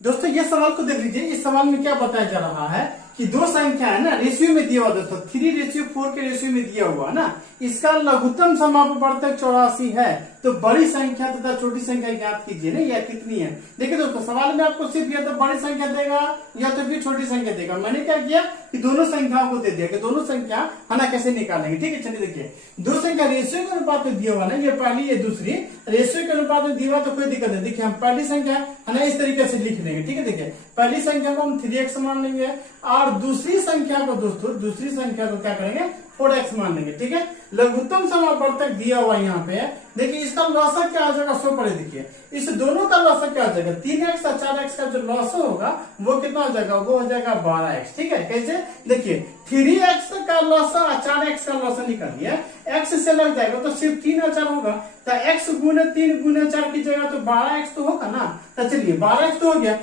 दोस्तों ये सवाल को देख लीजिए, इस सवाल में क्या बताया जा रहा है कि दो संख्या है ना रेशियो में दिया हुआ दोस्तों 3:4 के रेशियो में दिया हुआ ना, इसका लघुत्तम समापवर्तक 84 है, तो बड़ी संख्या तथा छोटी संख्या ज्ञात कीजिए ना, यह कितनी है। देखिए दोस्तों सवाल में आपको सिर्फ या तो बड़ी संख्या देगा या तो फिर छोटी संख्या देगा। मैंने क्या किया कि दोनों संख्याओं को दे दिया कि दोनों संख्या है ना कैसे निकालेंगे। ठीक है, चलिए देखिए दो संख्या रेशियो के अनुपात में दिया हुआ ना, ये पहली ये दूसरी रेशियो के अनुपात में दिया हुआ तो कोई दिक्कत नहीं। देखिए हम पहली संख्या है ना इस तरीके से लिख लेंगे। ठीक है, देखिए पहली संख्या को हम 3x मान लेंगे और दूसरी संख्या को दोस्तों दूसरी संख्या को क्या करेंगे 4x मान लेंगे। ठीक है, लघुत्तम समापवर्तक दिया हुआ यहाँ पे देखिए, इसका लॉसा क्या आ जाएगा सो पड़े। देखिए इस दोनों का लॉसा क्या आ जाएगा 3x और 4x का जो लॉसा होगा वो कितना हो जाएगा, वो हो जाएगा 12x। ठीक है, कैसे देखिए 3x का लॉसा और 4x का लॉसा निकालिए, x से लग जाएगा तो सिर्फ 3 और 4 होगा, तो x गुने 3 गुने 4 की जगह तो 12x तो होगा ना। तो चलिए 12x तो हो गया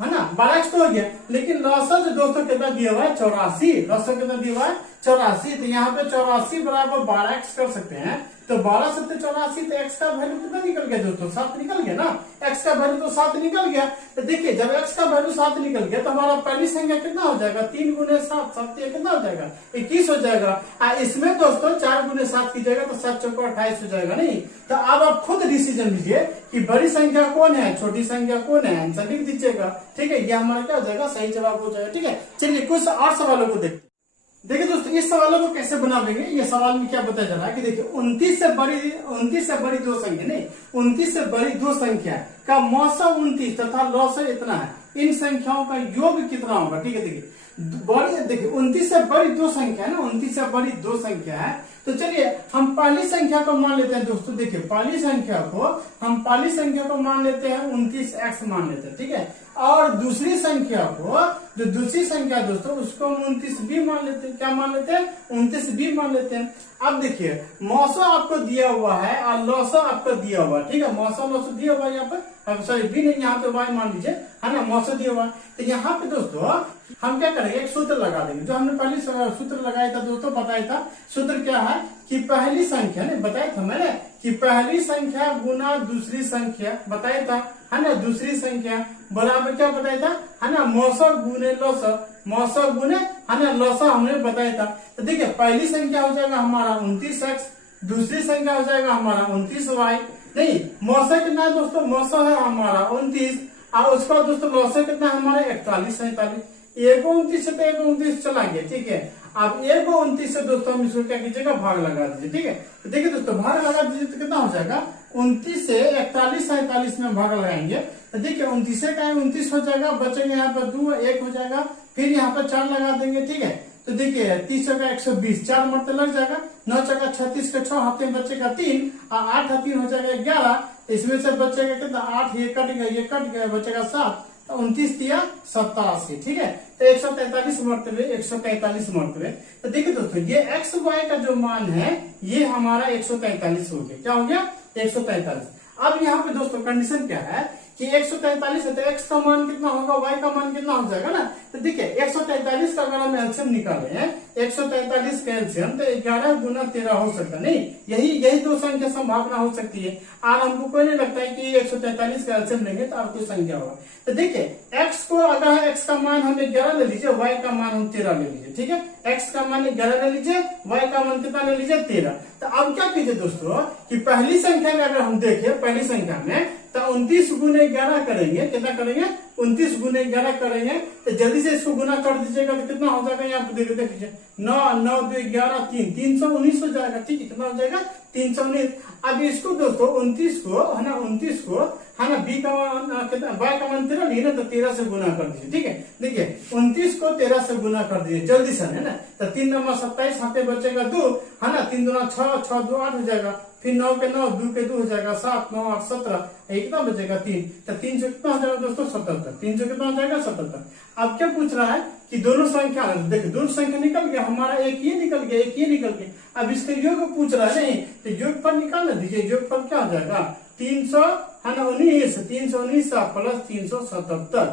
है ना, 12x तो हो गया, लेकिन लॉसा जो दोस्तों कितना दिया हुआ है 84, लॉसा कितना दिया हुआ है 84, तो यहाँ पे 84 बराबर 12x कर सकते हैं, तो 12 7 84, तो x का वैल्यू कितना निकल गया दोस्तों 7 निकल गया ना, x का वैल्यू तो 7 निकल गया। तो देखिए जब x का वैल्यू 7 निकल गया तो हमारा पहली संख्या कितना हो जाएगा 3 गुने 7, 7 कितना हो जाएगा 21 हो जाएगा। इसमें दोस्तों 4 गुने 7 की जगह तो 7 चौको 28 हो जाएगा। नहीं तो अब आप खुद डिसीजन लीजिए कि बड़ी संख्या कौन है छोटी संख्या कौन है, आंसर लिख दीजिएगा। ठीक है, ये हमारा क्या हो जाएगा सही जवाब हो जाएगा। ठीक है, चलिए कुछ और सवालों को देखते। देखिए दोस्तों इस सवालों को कैसे बना लेंगे, ये सवाल में क्या बताया जा रहा है कि देखिए 29 से बड़ी दो संख्या नहीं 29 से बड़ी दो संख्या का मौसम 29 तथा लौसम इतना है, इन संख्याओं का योग कितना होगा। ठीक है, देखिए बड़ी देखिए 29 से बड़ी दो संख्या है ना, 29 से बड़ी दो संख्या है, तो चलिए हम पहली संख्या को मान लेते हैं दोस्तों। देखिए पहली संख्या को मान लेते हैं 29x मान लेते हैं। ठीक है, और दूसरी संख्या को जो दूसरी संख्या दोस्तों उसको हम 29b मान लेते हैं। क्या मान लेते हैं 29b मान लेते हैं। अब देखिए मौसम आपको दिया हुआ है और लौसम आपको दिया हुआ है। ठीक है, मौसम लौसम दिया हुआ है यहाँ पर, सॉरी बी नहीं यहाँ पे y मान लीजिए है ना, मौसम दिया हुआ है। तो यहाँ पे दोस्तों हम क्या करेंगे एक सूत्र लगा देंगे, जो हमने पहले सूत्र लगाया था दोस्तों, बताया था सूत्र क्या है कि पहली संख्या ने बताया था मैंने कि पहली संख्या गुना दूसरी संख्या बताया था है ना, दूसरी संख्या बराबर क्या बताया था है ना मौसम गुने लौसम, मौसम गुने है ना लौसम हमने बताया था। तो देखिए पहली संख्या हो जाएगा हमारा 29x, दूसरी संख्या हो जाएगा हमारा 29y। नहीं मौसम कितना है दोस्तों, मौसम है हमारा 29 और उसका दोस्तों लौसम कितना है हमारा 41 47, एक 29 से तो एक 29 चला गया। ठीक है, अब एक 29 से दोस्तों हम इसको क्या कीजिएगा भाग लगा दीजिए। ठीक है, तो देखिए दोस्तों भाग लगा दीजिए तो कितना हो जाएगा 29 से 41 47 में भाग लगाएंगे तो देखिए 29 का 29 हो जाएगा, बचेंगे यहाँ पर 2 1 हो जाएगा, फिर यहाँ पर 4 लगा देंगे। ठीक है, तो देखिए 30 का 120 4 मरते लग जाएगा, 9 का 36 का 6 हाथ में बचेगा 3 और 8 3 हो जाएगा 11, इसमें से बचेगा कितना 8 ये कट गया बचेगा 7, 29 दिया 87। ठीक है, तो 143 मरतबे 143 मरतबे। तो देखिए दोस्तों ये एक्स वाई का जो मान है ये हमारा 143 हो गया। क्या हो गया 143। अब यहाँ पे दोस्तों कंडीशन क्या है कि 143 है तो x का मान कितना होगा y का मान कितना हो जाएगा ना। तो देखिए 143 का अगर हम एलसीएम निकाले हैं 143 का एलसीएम तो 11 गुना 13 हो सकता है। नहीं यही दो संख्या संभावना हो सकती है और हमको कोई नहीं लगता है कि 143 का एलसीएम लेंगे तो और कोई संख्या होगा। तो देखिए x को अगर x का मान हम 11 ले लीजिए, y का मान हम 13 ले लीजिए। ठीक है, x का मान 11 ले लीजिए, y का मान कितना ले लीजिए 13। तो अब क्या कीजिए दोस्तों कि पहली संख्या में अगर हम देखें पहली संख्या में तो 29 गुने 11 करेंगे, कितना करेंगे 29 गुने 11 करेंगे तो जल्दी से इसको गुना कर दीजिएगा तो कितना हो जाएगा यहाँ पे देख लीजिए 9 9 2 11 3 319 हो जाएगा। ठीक है, कितना हो जाएगा 319। अब इसको दोस्तों 29 को है ना 29 को है ना बी का मान कितना y का मान 13 नहीं ना तो 13 से गुना कर दीजिए। ठीक है, देखिए 29 को 13 से गुना कर दीजिए जल्दी से है ना, तो 3 नंबर 27 हाथे बचेगा 2 है ना, 3 दूना 6 6 2 8 हो जाएगा, फिर 9 के 9 2 के 2 हो जाएगा 7 9 8 17, कितना बचेगा 3, तो 3 से कितना हो जाएगा दोस्तों 77, 3 से कितना हो जाएगा 77। अब क्या पूछ रहा है कि दोनों संख्या देखिए दोनों संख्या निकल गया हमारा, एक ये निकल गया एक ये निकल गया। अब इसके योग पूछ रहा है नहीं तो योगफल निकालना दीजिए, योगफल क्या हो जाएगा 300 है ना 319 प्लस 377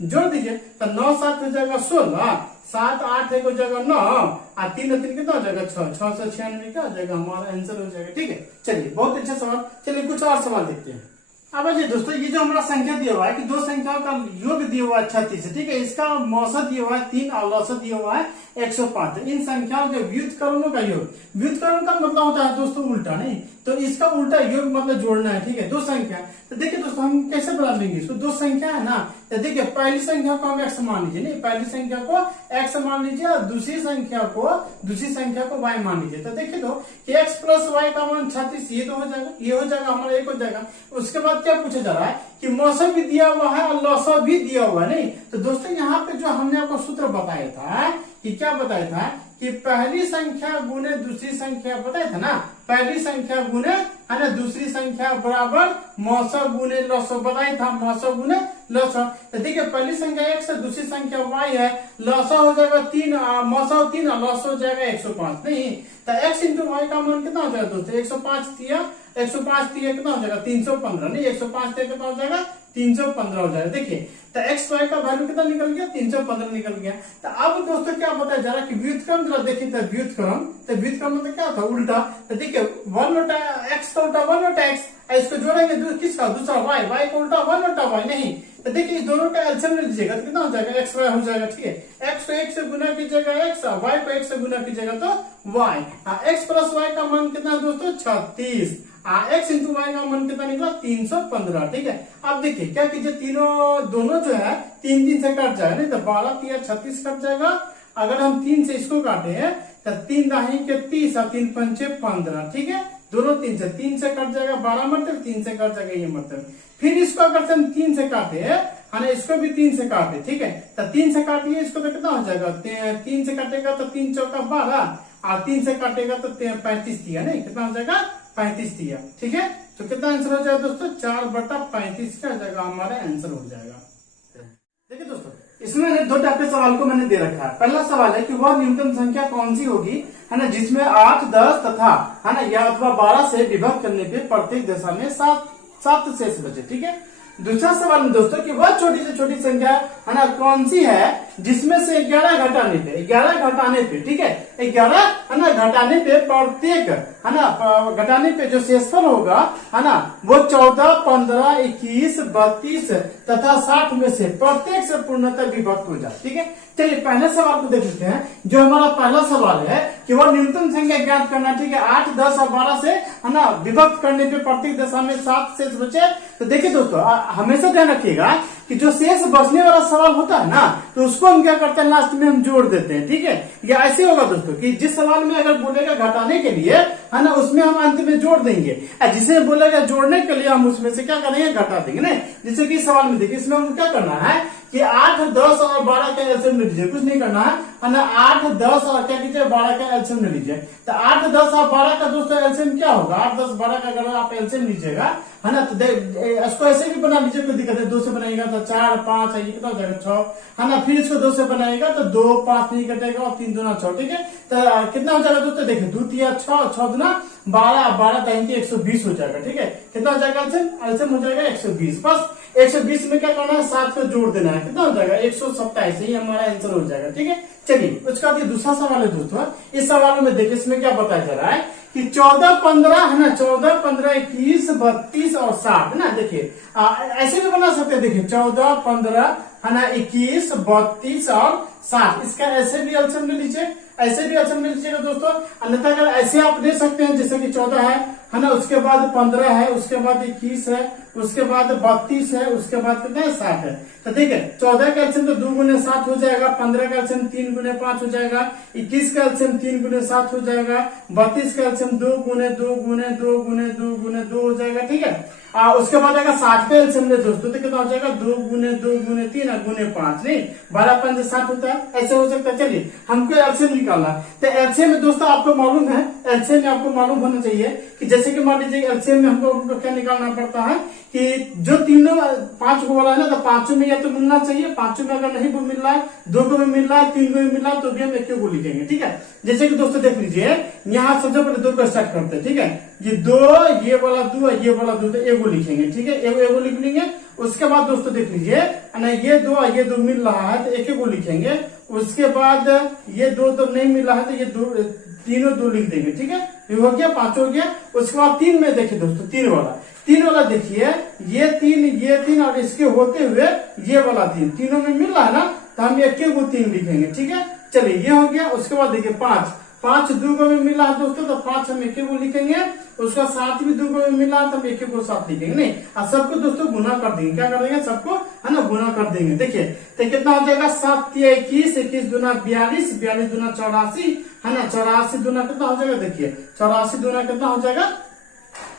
जोड़ दीजिए तो 9 7 हो जाएगा 16, 7 8 1 हो जाएगा 9 और 3 3 कितना हो जाएगा 6 6 से 96 क्या हो जाएगा हमारा आंसर हो जाएगा। ठीक है, चलिए बहुत अच्छा सवाल। चलिए कुछ और सवाल देखते हैं। अब जी दोस्तों, ये जो हमारा संख्या दिया हुआ है कि दो संख्याओं का योग दिया हुआ है 36, ठीक है, इसका औसत दिया हुआ है 3 और औसत दिया हुआ है 105। इन संख्याओं के व्युत्क्रमों का योग, व्युत्क्रम का मतलब होता है दोस्तों उल्टा, नहीं तो इसका उल्टा योग मतलब जोड़ना है, ठीक है। दो संख्या, तो देखिए दोस्तों हम कैसे बना लेंगे इसको, दो संख्या है ना, तो देखिए पहली संख्या को हम x मान लीजिए, नहीं पहली संख्या को x मान लीजिए और दूसरी संख्या को y मान लीजिए। तो देखिए तो कि x प्लस वाई का मान 36, ये तो हो जाएगा, ये हो जाएगा हमारा, एक हो जाएगा। उसके बाद क्या पूछा जा रहा है कि मौसम भी दिया हुआ है और लौसम भी दिया हुआ है, नहीं तो दोस्तों यहाँ पे जो हमने आपको सूत्र बताया था कि क्या बताया था कि पहली संख्या गुने दूसरी संख्या, बताया था ना, पहली संख्या गुने है ना दूसरी संख्या बराबर मौसम गुने लौसम, बताया था मौसम गुने लौसम। तो देखिए पहली संख्या x है, दूसरी संख्या y है, लौसम हो जाएगा 3, मौसम 3 और लौसम हो जाएगा 105, नहीं तो x इंटू वाई का मान कितना हो जाएगा दोस्तों, 105 दिया कितना हो जाएगा 315, नहीं 105 दिया कितना हो जाएगा 315 हो जाएगा। देखिए तो एक्स वाई का वैल्यू कितना निकल गया, 315 निकल गया। तो अब दोस्तों क्या बताया जा रहा है कि व्युत्क्रम जरा देखिए, तो व्युत्क्रम मतलब क्या था, उल्टा। तो देखिए 1 बटा एक्स का उल्टा 1 बटा एक्स, इसको जोड़ेंगे किसका, दूसरा वाई, वाई का उल्टा 1 बटा वाई, नहीं तो देखिए इस दोनों का एलसीएम ले लीजिएगा तो कितना हो जाएगा, एक्स वाई हो जाएगा, ठीक है। एक्स को 1 से गुना कीजिएगा एक्स, वाई को 1 से गुना कीजिएगा तो वाई। एक्स प्लस वाई का मान कितना है दोस्तों 36, एक्स इंटू वाई का मान कितना निकला 315, ठीक है। अब देखिए क्या कीजिए, दोनों जो है 3 से कट जाएगा, नहीं तो 12 3 36 कट जाएगा। अगर हम 3 से इसको काटे हैं तो 3 दाही के 30 और 3 पंचे 15, ठीक है, दोनों 3 से कट जाएगा, 12 मतलब 3 से कट जाएगा, ये मतलब। फिर इसको अगर हम 3 से काटे है ना, इसको भी 3 से काटे, ठीक है, तो 3 से काटिए इसको तो कितना हो जाएगा, 3 से काटेगा तो 3 चौका 12 और 3 से काटेगा तो 35 दिया, नहीं कितना हो जाएगा 35 दिया, ठीक है। तो कितना आंसर हो जाएगा दोस्तों 4/35 का जगह हमारा आंसर हो जाएगा। देखिए दोस्तों इसमें मैंने 2 टाइप के सवाल को मैंने दे रखा है। पहला सवाल है कि वह न्यूनतम संख्या कौन सी होगी, है ना, जिसमें 8, 10 तथा है ना या अथवा 12 से विभक्त करने पे प्रत्येक दशा में 7 शेष बचे, ठीक है। दूसरा सवाल में दोस्तों कि वह छोटी से छोटी संख्या है ना कौन सी है जिसमें से 11 घटाने पे, ठीक है, 11 है ना घटाने पे प्रत्येक है ना घटाने पे जो शेषफल होगा है ना वो 14, 15, 21, 32 तथा 60 में से प्रत्येक से पूर्णतः विभक्त हो जाए, ठीक है। चलिए पहले सवाल को देख लेते हैं। जो हमारा पहला सवाल है कि वह न्यूनतम संख्या ज्ञात करना, ठीक है, 8, 10 और 12 से है ना विभक्त करने पे प्रत्येक दशा में 7 शेष बचे। तो देखिए दोस्तों हमेशा ध्यान रखिएगा कि जो शेष बचने वाला सवाल होता है ना तो उसको हम क्या करते हैं, लास्ट में हम जोड़ देते हैं, ठीक है। या ऐसे होगा दोस्तों कि जिस सवाल में अगर बोलेगा घटाने के लिए है ना उसमें हम अंत में जोड़ देंगे, जिसे बोलेगा जोड़ने के लिए हम उसमें से क्या करेंगे, घटा देंगे ना। जैसे कि सवाल में देखिए, इसमें हम क्या करना है कि 8, 10 और 12 का एलसीएम ले लीजिए, कुछ नहीं करना है ना, 8, 10 और क्या कीजिए 12 का एलसीएम ले लीजिए। तो 8, 10 और 12 का दोस्तों एलसीएम क्या होगा, 8, 10, 12 का अगर आप एलसीएम लीजिएगा है ना तो इसको ऐसे भी बना लीजिए, कोई दिक्कत है। 2 से बनाएगा तो 4, 5 ये कितना हो जाएगा 6 है ना, फिर इसको 2 से बनाएगा तो 2, 5 नहीं कटेगा और 3 दूना 6, ठीक है। तो कितना हो जाएगा दोस्तों, देखिए 2 3 6, 6 दूना 12, 12 3 120 हो जाएगा, ठीक है। कितना हो जाएगा एलसीएम हो जाएगा 120। बस 120 में क्या करना है 7 को जोड़ देना है, कितना हो जाएगा 127, ही हमारा आंसर हो जाएगा, ठीक है। चलिए उसका बाद दूसरा सवाल है दोस्तों। इस सवाल में देखिए इसमें क्या बताया जा रहा है कि 14, 15 है ना, 14, 15, 21, 32 और 60 है ना। देखिए ऐसे भी बना सकते हैं, देखिए 14, 15 है ना 21, 32 और 60, इसका ऐसे भी एलसीएम ले लीजिए, ऐसे भी एलसीएम ले लीजिएगा दोस्तों। अन्यथा अगर ऐसे आप ले सकते हैं जैसे कि 14 है ना, उसके बाद 15 है, उसके बाद 21 है, उसके बाद 32 है, उसके बाद कितना है 60 है। तो ठीक है 14 का एलसीएम तो 2 गुने 7 हो जाएगा, 15 का एलसीएम 3 गुने 5 हो जाएगा, 21 का एलसीएम 3 गुने 7 हो जाएगा, 32 का एलसीएम 2 गुने 2 गुने 2 गुने 2 गुने 2 हो जाएगा, ठीक है। उसके बाद अगर 60 का एलसीएम ले दोस्तों तो कितना हो जाएगा 2 गुने 2 गुने 3 और गुने 5, नहीं 12 5 60 होता है, ऐसे हो सकता है। चलिए हमको एलसीएम निकालना है, तो एलसीएम में दोस्तों आपको मालूम है, एलसीएम में आपको मालूम होना चाहिए कि जैसे कि मान लीजिए एलसीएम में हमको क्या निकालना पड़ता है कि जो तीनों 5 को वाला है ना तो 5 में या तो मिलना चाहिए, 5 में अगर नहीं मिल रहा है, 2 को भी मिल रहा है, 3 को भी मिल रहा है तो भी हम 1 को लिखेंगे, ठीक है। जैसे कि दोस्तों देख लीजिए यहाँ सबसे पहले 2 को स्टार्ट करते हैं, ठीक है। ये 2 ये वाला 2 ये वाला 2 तो 1 लिखेंगे, ठीक है, 1 लिख लेंगे उसके बाद दोस्तों देख लीजिए ना, ये दो मिल रहा है तो एक ही को लिखेंगे। उसके बाद ये दो तो नहीं मिल रहा है तो ये दो, तीनों दो लिख देंगे। ठीक है, ये हो गया, पांच हो गया। उसके बाद तीन में देखिए दोस्तों, तीन वाला देखिए, ये तीन और इसके होते हुए ये वाला तीनों में मिल रहा है ना, तो हम एक को तीन लिखेंगे। ठीक है, चलिए ये हो गया। उसके बाद देखिए पांच दो में मिला है दोस्तों, तो 5 हम एक को लिखेंगे। उसका 7 भी दो में मिला है तो हम एक को 7 लिखेंगे। नहीं, और सबको दोस्तों गुना कर देंगे। क्या कर देंगे, सबको है ना गुना कर देंगे। देखिए तो कितना हो जाएगा, 7 या 21, 21 दूना 42, 42 दूना 84 है ना, 84 दूना कितना हो जाएगा, देखिए 84 दूना कितना हो जाएगा,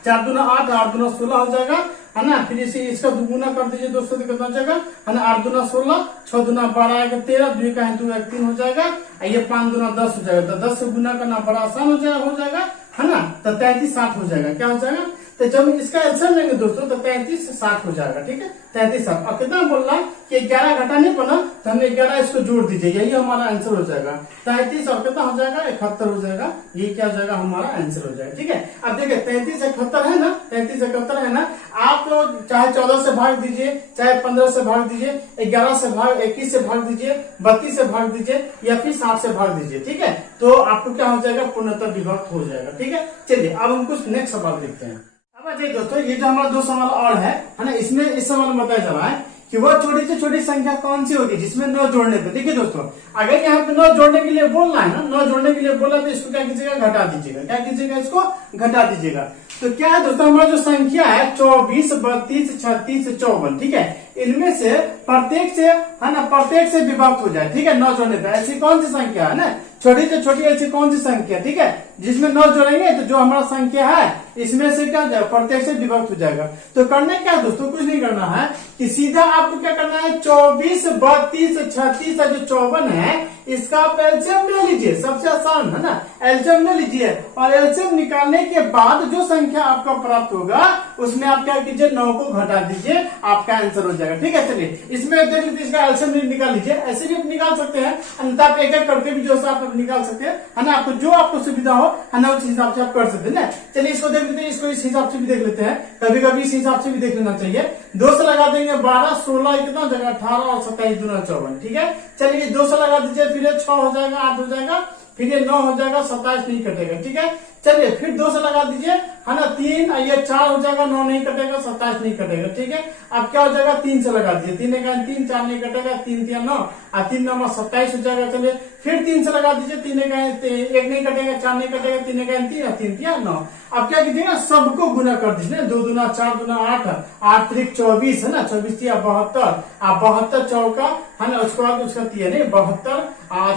4 दूना 8, 8 दूना 16 हो जाएगा है ना। फिर इसे इसका दुगुना कर दीजिए दोस्तों, तो कितना हो जाएगा है ना, 8 दूना 16, 6 दूना 12, 13, 2 का है 2, 3 हो जाएगा। ये 5 दूना 10 हो जाएगा, तो 10 से गुना करना बड़ा आसान हो जाएगा है ना। तो 33 60 हो जाएगा। क्या हो जाएगा, तो जब इसका एल्सियम लेंगे दोस्तों तो 33 से 60 हो जाएगा। ठीक है, 33 60। अब कितना बोल रहा है कि 11 घटाने पर ना, तो हमने 11 इसको जोड़ दीजिए, यही हमारा आंसर हो जाएगा। 33 और कितना हो जाएगा, 71 हो जाएगा। ये क्या हो जाएगा, हमारा आंसर हो जाएगा। ठीक है, अब देखिए 33 71 है ना, 33 71 है ना। आप चाहे 14 से भाग दीजिए, चाहे 15 से भाग दीजिए, 11 से भाग 21 से भाग दीजिए, 32 से भाग दीजिए, या फिर 60 से भाग दीजिए। ठीक है, तो आपको क्या हो जाएगा, पूर्णतः विभक्त हो जाएगा। ठीक है, चलिए अब हम कुछ नेक्स्ट सवाल देखते हैं। अब देखिए दोस्तों, ये जो हमारा 2 सवाल और है ना, इसमें इस सवाल में बताया जा रहा है कि वो छोटी से छोटी संख्या कौन सी होगी जिसमें 9 जोड़ने पे। देखिए दोस्तों, अगर यहाँ पे 9 जोड़ने के लिए बोल रहा है ना, 9 जोड़ने के लिए बोला तो इसको क्या कीजिएगा, घटा दीजिएगा। क्या कीजिएगा, इसको घटा दीजिएगा। तो क्या है दोस्तों, हमारा जो संख्या है 24, 32, 36, 54, ठीक है, इनमें से प्रत्येक से है ना, प्रत्येक से विभक्त हो जाए। ठीक है, 9 जोड़ने पे ऐसी कौन सी संख्या है ना, छोटी से छोटी ऐसी कौन सी संख्या, ठीक है, जिसमें 9 जोड़ेंगे तो जो हमारा संख्या है इसमें से क्या जाए, प्रत्येक से विभक्त हो जाएगा। तो करना क्या दोस्तों, कुछ नहीं करना है कि सीधा आपको क्या करना है, 24, 32, 36 और जो 54 है इसका आप एलसीएम ले लीजिए। सबसे आसान है ना, एलसीएम ले लीजिए और एलसीएम निकालने के बाद जो संख्या आपका प्राप्त होगा उसमें आप क्या कीजिए, 9 को घटा दीजिए, आपका आंसर हो जाएगा। ठीक है, चलिए इसमें देख लीजिए, इसका एलसीएम निकाल लीजिए। ऐसे भी आप निकाल सकते हैं, अन्यथा आप एक एक करके भी जो आप निकाल सकते हैं है ना, आपको जो आपको सुविधा हो है ना, उस हिसाब से आप कर सकते हैं ना। चलिए इसको देख लेते हैं, इसको इस हिसाब से भी देख लेते हैं, कभी कभी इस हिसाब से भी देख लेना चाहिए। 2 से लगा देंगे 12, 16 कितना हो जाएगा, 18 और 27 दूना 54। ठीक है, चलिए 2 से लगा दीजिए, फिर 6 हो जाएगा, 8 हो जाएगा, फिर ये 9 हो जाएगा, 27 नहीं कटेगा। ठीक है, चलिए फिर 2 से लगा दीजिए है ना, 3 ये 4 हो जाएगा, 9 नहीं कटेगा, 27 नहीं कटेगा। ठीक है, अब क्या हो जाएगा, 3 से लगा दीजिए, 3 1 3, 4 नहीं कटेगा, 3 3 9 और 3 9 27 हो जाएगा। चलिए फिर 3 से लगा दीजिए, 3 1 नहीं कटेगा, 4 नहीं कटेगा, 3 1 3 और 3 3 9। अब क्या कीजिएगा, सबको गुना कर दीजिए, 2 दूना 4 दूना 8, 8 त्रिक 24 है ना, 24 3 72, 72 चौका है ना, उसके बाद उसका 3 नहीं 72,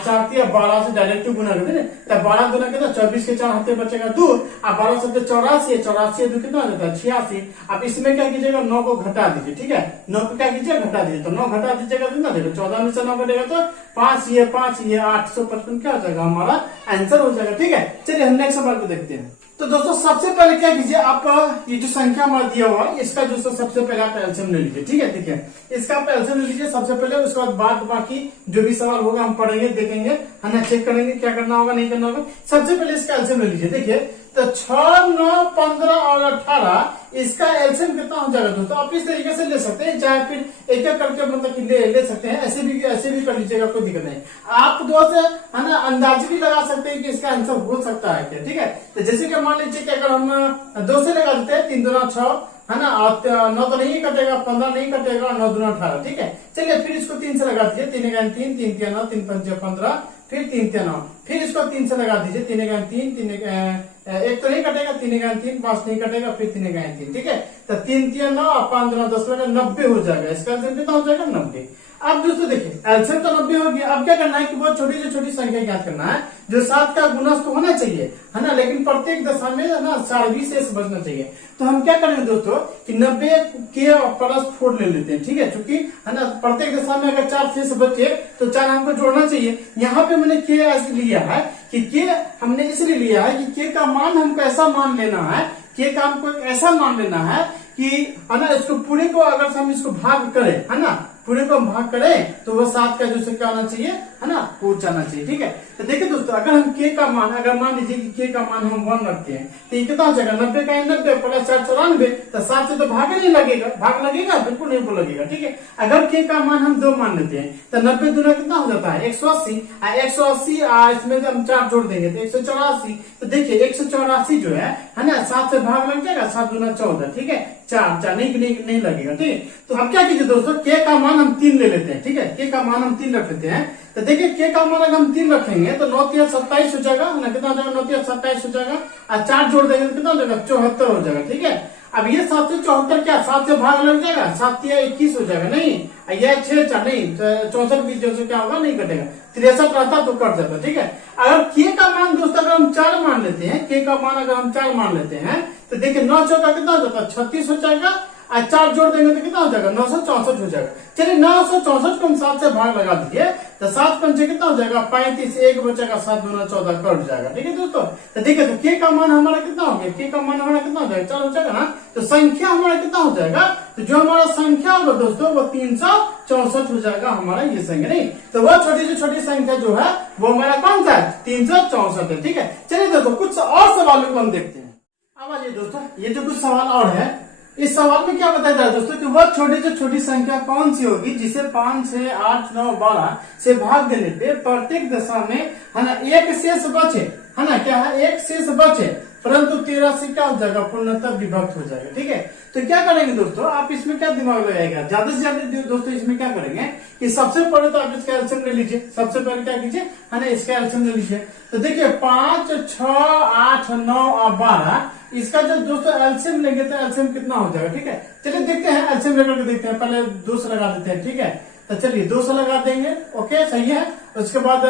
4 3 12 से डायरेक्ट गुना कर दीजिए। 12 दूना कितना, 24 के 4 हाथे बचेगा 2, 12 से 84, 84 2 कितना हो जाता है, 86। अब इसमें क्या कीजिएगा, 9 को घटा दीजिए। ठीक है, 9 को क्या कीजिए, घटा दीजिए। तो 9 घटा दीजिएगा तो ना, देखो 14 में से 9 घटेगा तो 5 ये 855 क्या हो जाएगा, हमारा आंसर हो जाएगा। ठीक है, चलिए हम नेक्स्ट सवाल को देखते हैं। तो दोस्तों सबसे पहले क्या कीजिए, आप ये जो संख्या हमारा दिया हुआ है इसका जो सबसे पहले आप एलसीएम ले लीजिए। ठीक है, देखिए इसका आप एलसीएम ले लीजिए सबसे पहले। उसके बाद बाकी जो भी सवाल होगा हम पढ़ेंगे, देखेंगे है ना, चेक करेंगे क्या करना होगा नहीं करना होगा। सबसे पहले इसका एलसीएम ले लीजिए। देखिए तो 6, 9, 15 और 18 इसका एलसीएम कितना हो जाएगा दोस्तों, आप इस तरीके से ले सकते हैं, चाहे फिर एक एक करके मतलब कि ले सकते हैं, ऐसे भी कर लीजिएगा, कोई दिक्कत नहीं। आप 2 से है ना अंदाज भी लगा सकते हैं कि इसका आंसर हो सकता है क्या। ठीक है, तो जैसे कि मान लीजिए कि अगर हम 2 से लगा देते हैं, 3 दूना 6 है ना, और 9 तो नहीं कटेगा, 15 नहीं कटेगा, 9 दूना 18। ठीक है, चलिए फिर इसको 3 से लगा दीजिए, 3 1 3, 3 3 9, 3 5 15, फिर 3 3 9, फिर इसको 3 से लगा दीजिए, 3 1 3, 3 1 तो नहीं कटेगा, 3 1 3, 5 नहीं कटेगा, फिर 3 1 3। ठीक है, तो 3 3 9 और 5 2 10 90 हो जाएगा। इसका आंसर कितना हो जाएगा, 90। अब दोस्तों देखिए एलसीएम तो 90 हो गया। अब क्या करना है कि वो छोटी से छोटी संख्या ज्ञात करना है जो 7 का गुणज तो होना चाहिए है ना, लेकिन प्रत्येक दशा में है ना 4 शेष बचना चाहिए। तो हम क्या करेंगे दोस्तों कि 90 के +4 ले लेते हैं। ठीक है, क्योंकि है ना प्रत्येक दशा में अगर 4 शेष बचे तो 4 हमको जोड़ना चाहिए। यहाँ पे मैंने के ऐसे लिया है कि के हमने इसलिए लिया है कि के का मान हमको ऐसा मान लेना है, के का हमको ऐसा मान लेना है कि है ना इसको पूरे को अगर हम इसको भाग करें है ना पूरे को हम भाग करें तो वो 7 का जो से क्या होना चाहिए, है ना, पूछ जाना चाहिए। ठीक है, तो देखिए दोस्तों, अगर हम के का मान, अगर मान लीजिए कि के का मान हम 1 रखते हैं तो ये कितना हो जाएगा, 90 का 90 प्लस 4 94, तो 7 से तो भाग नहीं लगेगा, भाग लगेगा, बिल्कुल नहीं लगेगा। ठीक है, अगर के का मान हम 2 मान लेते हैं तो 90 दूना कितना हो जाता है 180, 180 इसमें हम 4 जोड़ देंगे तो 184। तो देखिए 184 जो है ना, 7 से भाग लग जाएगा, 7 दूना 14। ठीक है, 4 नहीं लगेगा। ठीक है, तो हम क्या कीजिए दोस्तों, के का मान हम 3 ले लेते हैं। ठीक है, के का मान हम 3 रख लेते हैं। तो देखिए के का मान अगर हम 3 रखेंगे तो 9 3 27 हो जाएगा ना, कितना हो जाएगा 9 3 27 हो जाएगा, और 4 जोड़ देंगे तो कितना हो जाएगा 74 हो जाएगा। ठीक है, अब ये 7 से 74 क्या 7 से भाग लग जाएगा, 7 3 21 हो जाएगा, नहीं ये 6 4 नहीं 64 बीच से क्या होगा, नहीं कटेगा, 63 रहता तो कट जाता। ठीक है, अगर के का मान दोस्तों अगर हम 4 मान लेते हैं, के का मान अगर हम 4 मान लेते हैं तो देखिए 9 चौका कितना हो जाता है 36 हो जाएगा, और 4 जोड़ देंगे तो कितना हो जाएगा 964 हो जाएगा। चलिए 964 को हम 7 से भाग लगा दीजिए तो 7 पंचे कितना हो जाएगा 35, 1 बचेगा 7 दूना 14 कट जाएगा। ठीक है दोस्तों, तो देखिए तो के का मान हमारा कितना हो गया, के का मान हमारा कितना हो जाएगा 4 हो जाएगा ना, तो संख्या हमारा कितना हो जाएगा, तो जो हमारा संख्या होगा दोस्तों वो 364 हो जाएगा हमारा ये संख्या, नहीं तो वह छोटी से छोटी संख्या जो है वो हमारा कौन सा है 364 है। ठीक है, चलिए दोस्तों कुछ और सवालों को हम देखते हैं। अब आइए दोस्तों, ये जो कुछ सवाल और है, इस सवाल में क्या बताया जा रहा है दोस्तों कि वह छोटी से छोटी संख्या कौन सी होगी जिसे 5 6 8 9 12 से भाग देने पे प्रत्येक दशा में, है ना, एक शेष बचे, है ना, क्या है एक शेष बचे, परंतु 13 से क्या हो जाएगा पूर्णतः विभक्त हो जाएगा। ठीक है, तो क्या करेंगे दोस्तों, आप इसमें क्या दिमाग लगाएगा, ज्यादा से ज्यादा दोस्तों इसमें क्या करेंगे कि सबसे पहले तो आप इसका एल्सियम ले लीजिए, सबसे पहले क्या कीजिए, है ना, इसका एल्सियम ले लीजिए। तो देखिए 5 6 8 9 और 12 इसका जो दोस्तों एल्सियम लेंगे तो एल्सियम कितना हो जाएगा। ठीक है, चलिए देखते हैं, एल्सियम लेकर के देखते हैं, पहले 2 से लगा देते हैं। ठीक है, तो चलिए 2 से लगा देंगे, ओके सही है। उसके बाद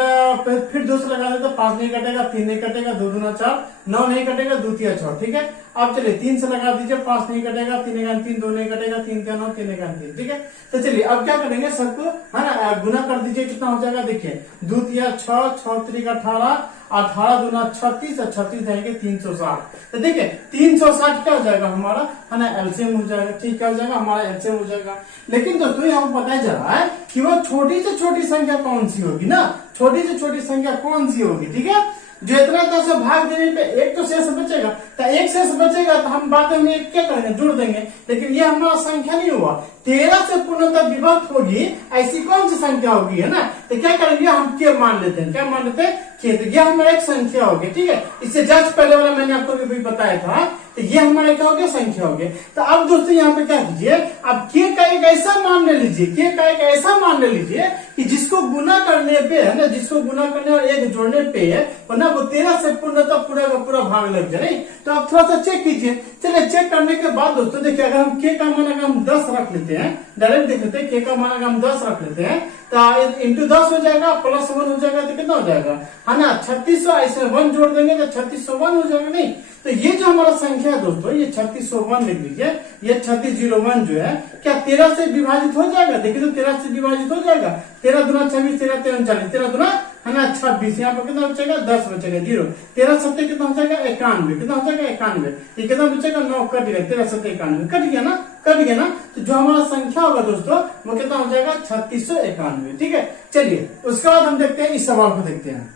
फिर 2 से लगा देते, 5 नहीं कटेगा, 3 नहीं कटेगा, 2 दूना 4, 9 नहीं कटेगा, 2 3 6। ठीक है, अब चलिए 3 से लगा दीजिए, 5 नहीं कटेगा, 3 1 3, 2 नहीं कटेगा, 3 3 9, 3 1 3। ठीक है, तो चलिए अब क्या करेंगे, सबको है ना गुना कर दीजिए, कितना हो जाएगा देखिए 2 3 6, 6 3 18, 18 दूना 36 और 36 जाएंगे 360। तो देखिए 360 क्या हो जाएगा हमारा, है ना, एल्सियम हो जाएगा। ठीक क्या हो जाएगा हमारा एल्सियम हो जाएगा। लेकिन दोस्तों यहाँ बताया जा रहा है कि वो छोटी से छोटी संख्या कौन सी होगी ना, छोटी से छोटी संख्या कौन सी होगी। ठीक है, जो इतना 10 भाग देने पे एक तो शेष बचेगा, तो एक शेष बचेगा तो हम बाद में एक क्या करेंगे जुड़ देंगे, लेकिन ये हमारा संख्या नहीं हुआ, 13 से पूर्णतः विभक्त होगी, ऐसी कौन सी संख्या होगी, है ना, तो क्या करेंगे हम के मान लेते हैं, क्या मान लेते हैं के, तो ये हमारा एक संख्या होगी। ठीक है, इससे जस्ट पहले वाला मैंने आपको भी बताया था, तो ये हमारे क्या हो गया संख्या हो गया। तो अब दोस्तों यहाँ पे क्या कीजिए, अब के का एक ऐसा मान ले लीजिए, के का एक ऐसा मान ले लीजिए कि जिसको गुना करने पे, है ना, जिसको गुना करने और एक जोड़ने पे है ना वो 13 से पूर्णतः पूरा का पूरा भाग लग जाए। नहीं तो आप थोड़ा सा चेक कीजिए। चलिए चेक करने के बाद दोस्तों देखिए, अगर हम के का मान अगर हम 10 रख लेते हैं, डायरेक्ट देख लेते हैं, के का मान अगर हम 10 रख लेते हैं तो इंटू 10 हो जाएगा, प्लस 1 हो जाएगा, तो कितना हो जाएगा, है ना 3600, ऐसे 1 जोड़ देंगे तो 3601 हो जाएगा। नहीं तो ये जो हमारा संख्या है दोस्तों, ये 3601 लिख लीजिए, ये 3601 जो है क्या 13 से विभाजित हो जाएगा, देखिए तो 13 से विभाजित हो जाएगा, 13 दूना 26, 13 13 40, 13 दूना है ना 26, यहाँ पर कितना बचेगा 10 बचेगा, 0 13 सत्ते कितना हो जाएगा 91, कितना हो जाएगा 91, ये कितना बचेगा 9 कट गया, 13 सत्ते 91 कट गया ना, कट गया ना। तो जो हमारा संख्या होगा दोस्तों वो कितना हो जाएगा 3691। ठीक है, चलिए उसके बाद हम देखते हैं इस सवाल को देखते हैं।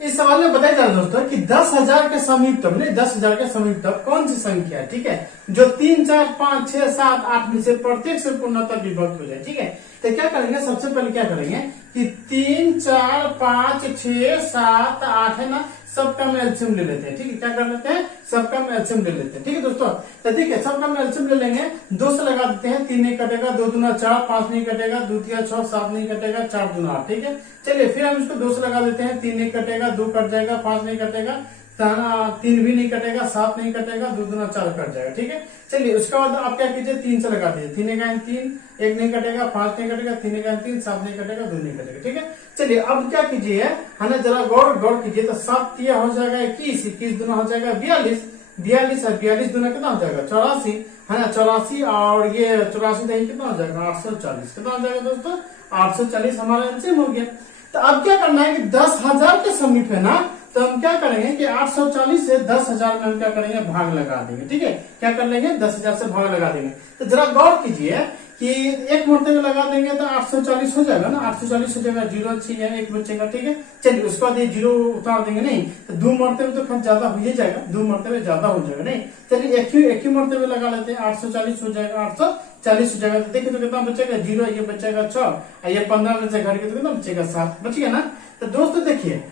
इस सवाल में बताया जा रहा है दोस्तों कि 10,000 के समीपतम, नहीं 10,000 के समीपतम कौन सी संख्या है, ठीक है, जो 3 4 5 6 7 8 में से प्रत्येक से पूर्णतः विभक्त हो जाए। ठीक है, तो क्या करेंगे, सबसे पहले क्या करेंगे कि 3 4 5 6 7 8 है ना, सबका हम एलसीएम ले लेते हैं। ठीक है, क्या कर लेते हैं, सबका हम एलसीएम ले लेते हैं। ठीक है दोस्तों, तो ठीक है, सबका हम एलसीएम ले लेंगे, 2 से लगा देते हैं, 3 नहीं कटेगा, 2 दूना 4, 5 नहीं कटेगा, 2 3 6, 7 नहीं कटेगा, 4 दूना 8। ठीक है, चलिए फिर हम इसको 2 से लगा देते हैं, 3 नहीं कटेगा, 2 कट जाएगा, 5 नहीं कटेगा, 3 भी नहीं कटेगा, 7 नहीं कटेगा, 2 दूना 4 कट जाएगा। ठीक है, चलिए उसके बाद आप क्या कीजिए, 3 से लगा दीजिए, 3 1 3, 1 नहीं कटेगा, 5 नहीं कटेगा, 3 1 3, 7 नहीं कटेगा, 2 नहीं कटेगा। ठीक है, चलिए अब क्या कीजिए, है ना, जरा गौर कीजिए, तो 7 3 हो जाएगा 21, 21 दूना हो जाएगा 42, 42 और 42 दूना कितना हो जाएगा 84, है ना 84, और ये 84 नहीं कितना हो जाएगा 840, कितना हो जाएगा दोस्तों 840 हमारा एलसीएम हो गया। तो अब क्या करना है कि 10,000 के समीप है ना, तो हम क्या करेंगे कि 840 से 10,000 में हम क्या करेंगे भाग लगा देंगे। ठीक है, क्या कर लेंगे 10,000 से भाग लगा देंगे। तो जरा गौर कीजिए कि एक मरतबे लगा देंगे तो 840 हो जाएगा ना, 840 हो जाएगा, जीरो चाहिए एक बचेगा, ठीक है। चलिए उसके बाद ये जीरो उतार देंगे, नहीं तो 2 मरतबे तो खर्च ज्यादा हो ही जाएगा, 2 मरतबे ज्यादा हो जाएगा, नहीं चलिए एक ही मरतबे लगा लेते हैं, 840 हो जाएगा, 840 हो जाएगा। तो देखिए तो कितना बचेगा, जीरो, ये बचेगा 6, ये 15 में से घट के तो कितना बचेगा 7, बच गया ना। तो दोस्तों देखिए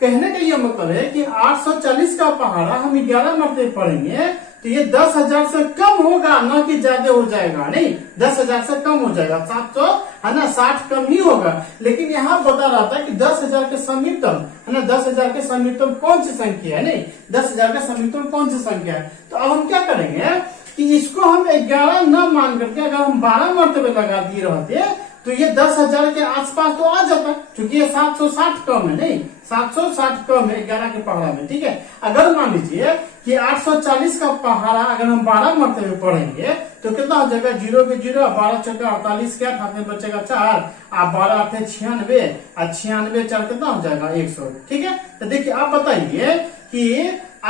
कहने का ये मतलब है कि 840 का पहाड़ा हम 11 मरतबे पढ़ेंगे तो ये 10,000 से कम होगा, ना कि ज्यादा हो जाएगा, नहीं 10,000 से कम हो जाएगा, 700 है ना 60 कम ही होगा। लेकिन यहाँ बता रहा था कि 10,000 के समीपतम है ना, 10,000 के समीपतम कौन सी संख्या है, नहीं 10,000 के समीपतम कौन सी संख्या है। तो अब हम क्या करेंगे कि इसको हम 11 न मान करके अगर हम 12 मरतबे लगा दिए रहते तो ये 10,000 के आसपास तो आ जाता, क्योंकि ये 760 कम है, नहीं 760 कम है 11 के पहाड़ा में, ठीक है। अगर मान लीजिए कि 840 का पहाड़ा अगर हम 12 मरतबे पढ़ेंगे तो कितना हो जाएगा, जीरो के जीरो, 12 चौके 48 के 8 हाथ में बचेगा 4, 12 8 96, 96 4 कितना हो जाएगा 100, ठीक है। तो देखिए आप बताइए कि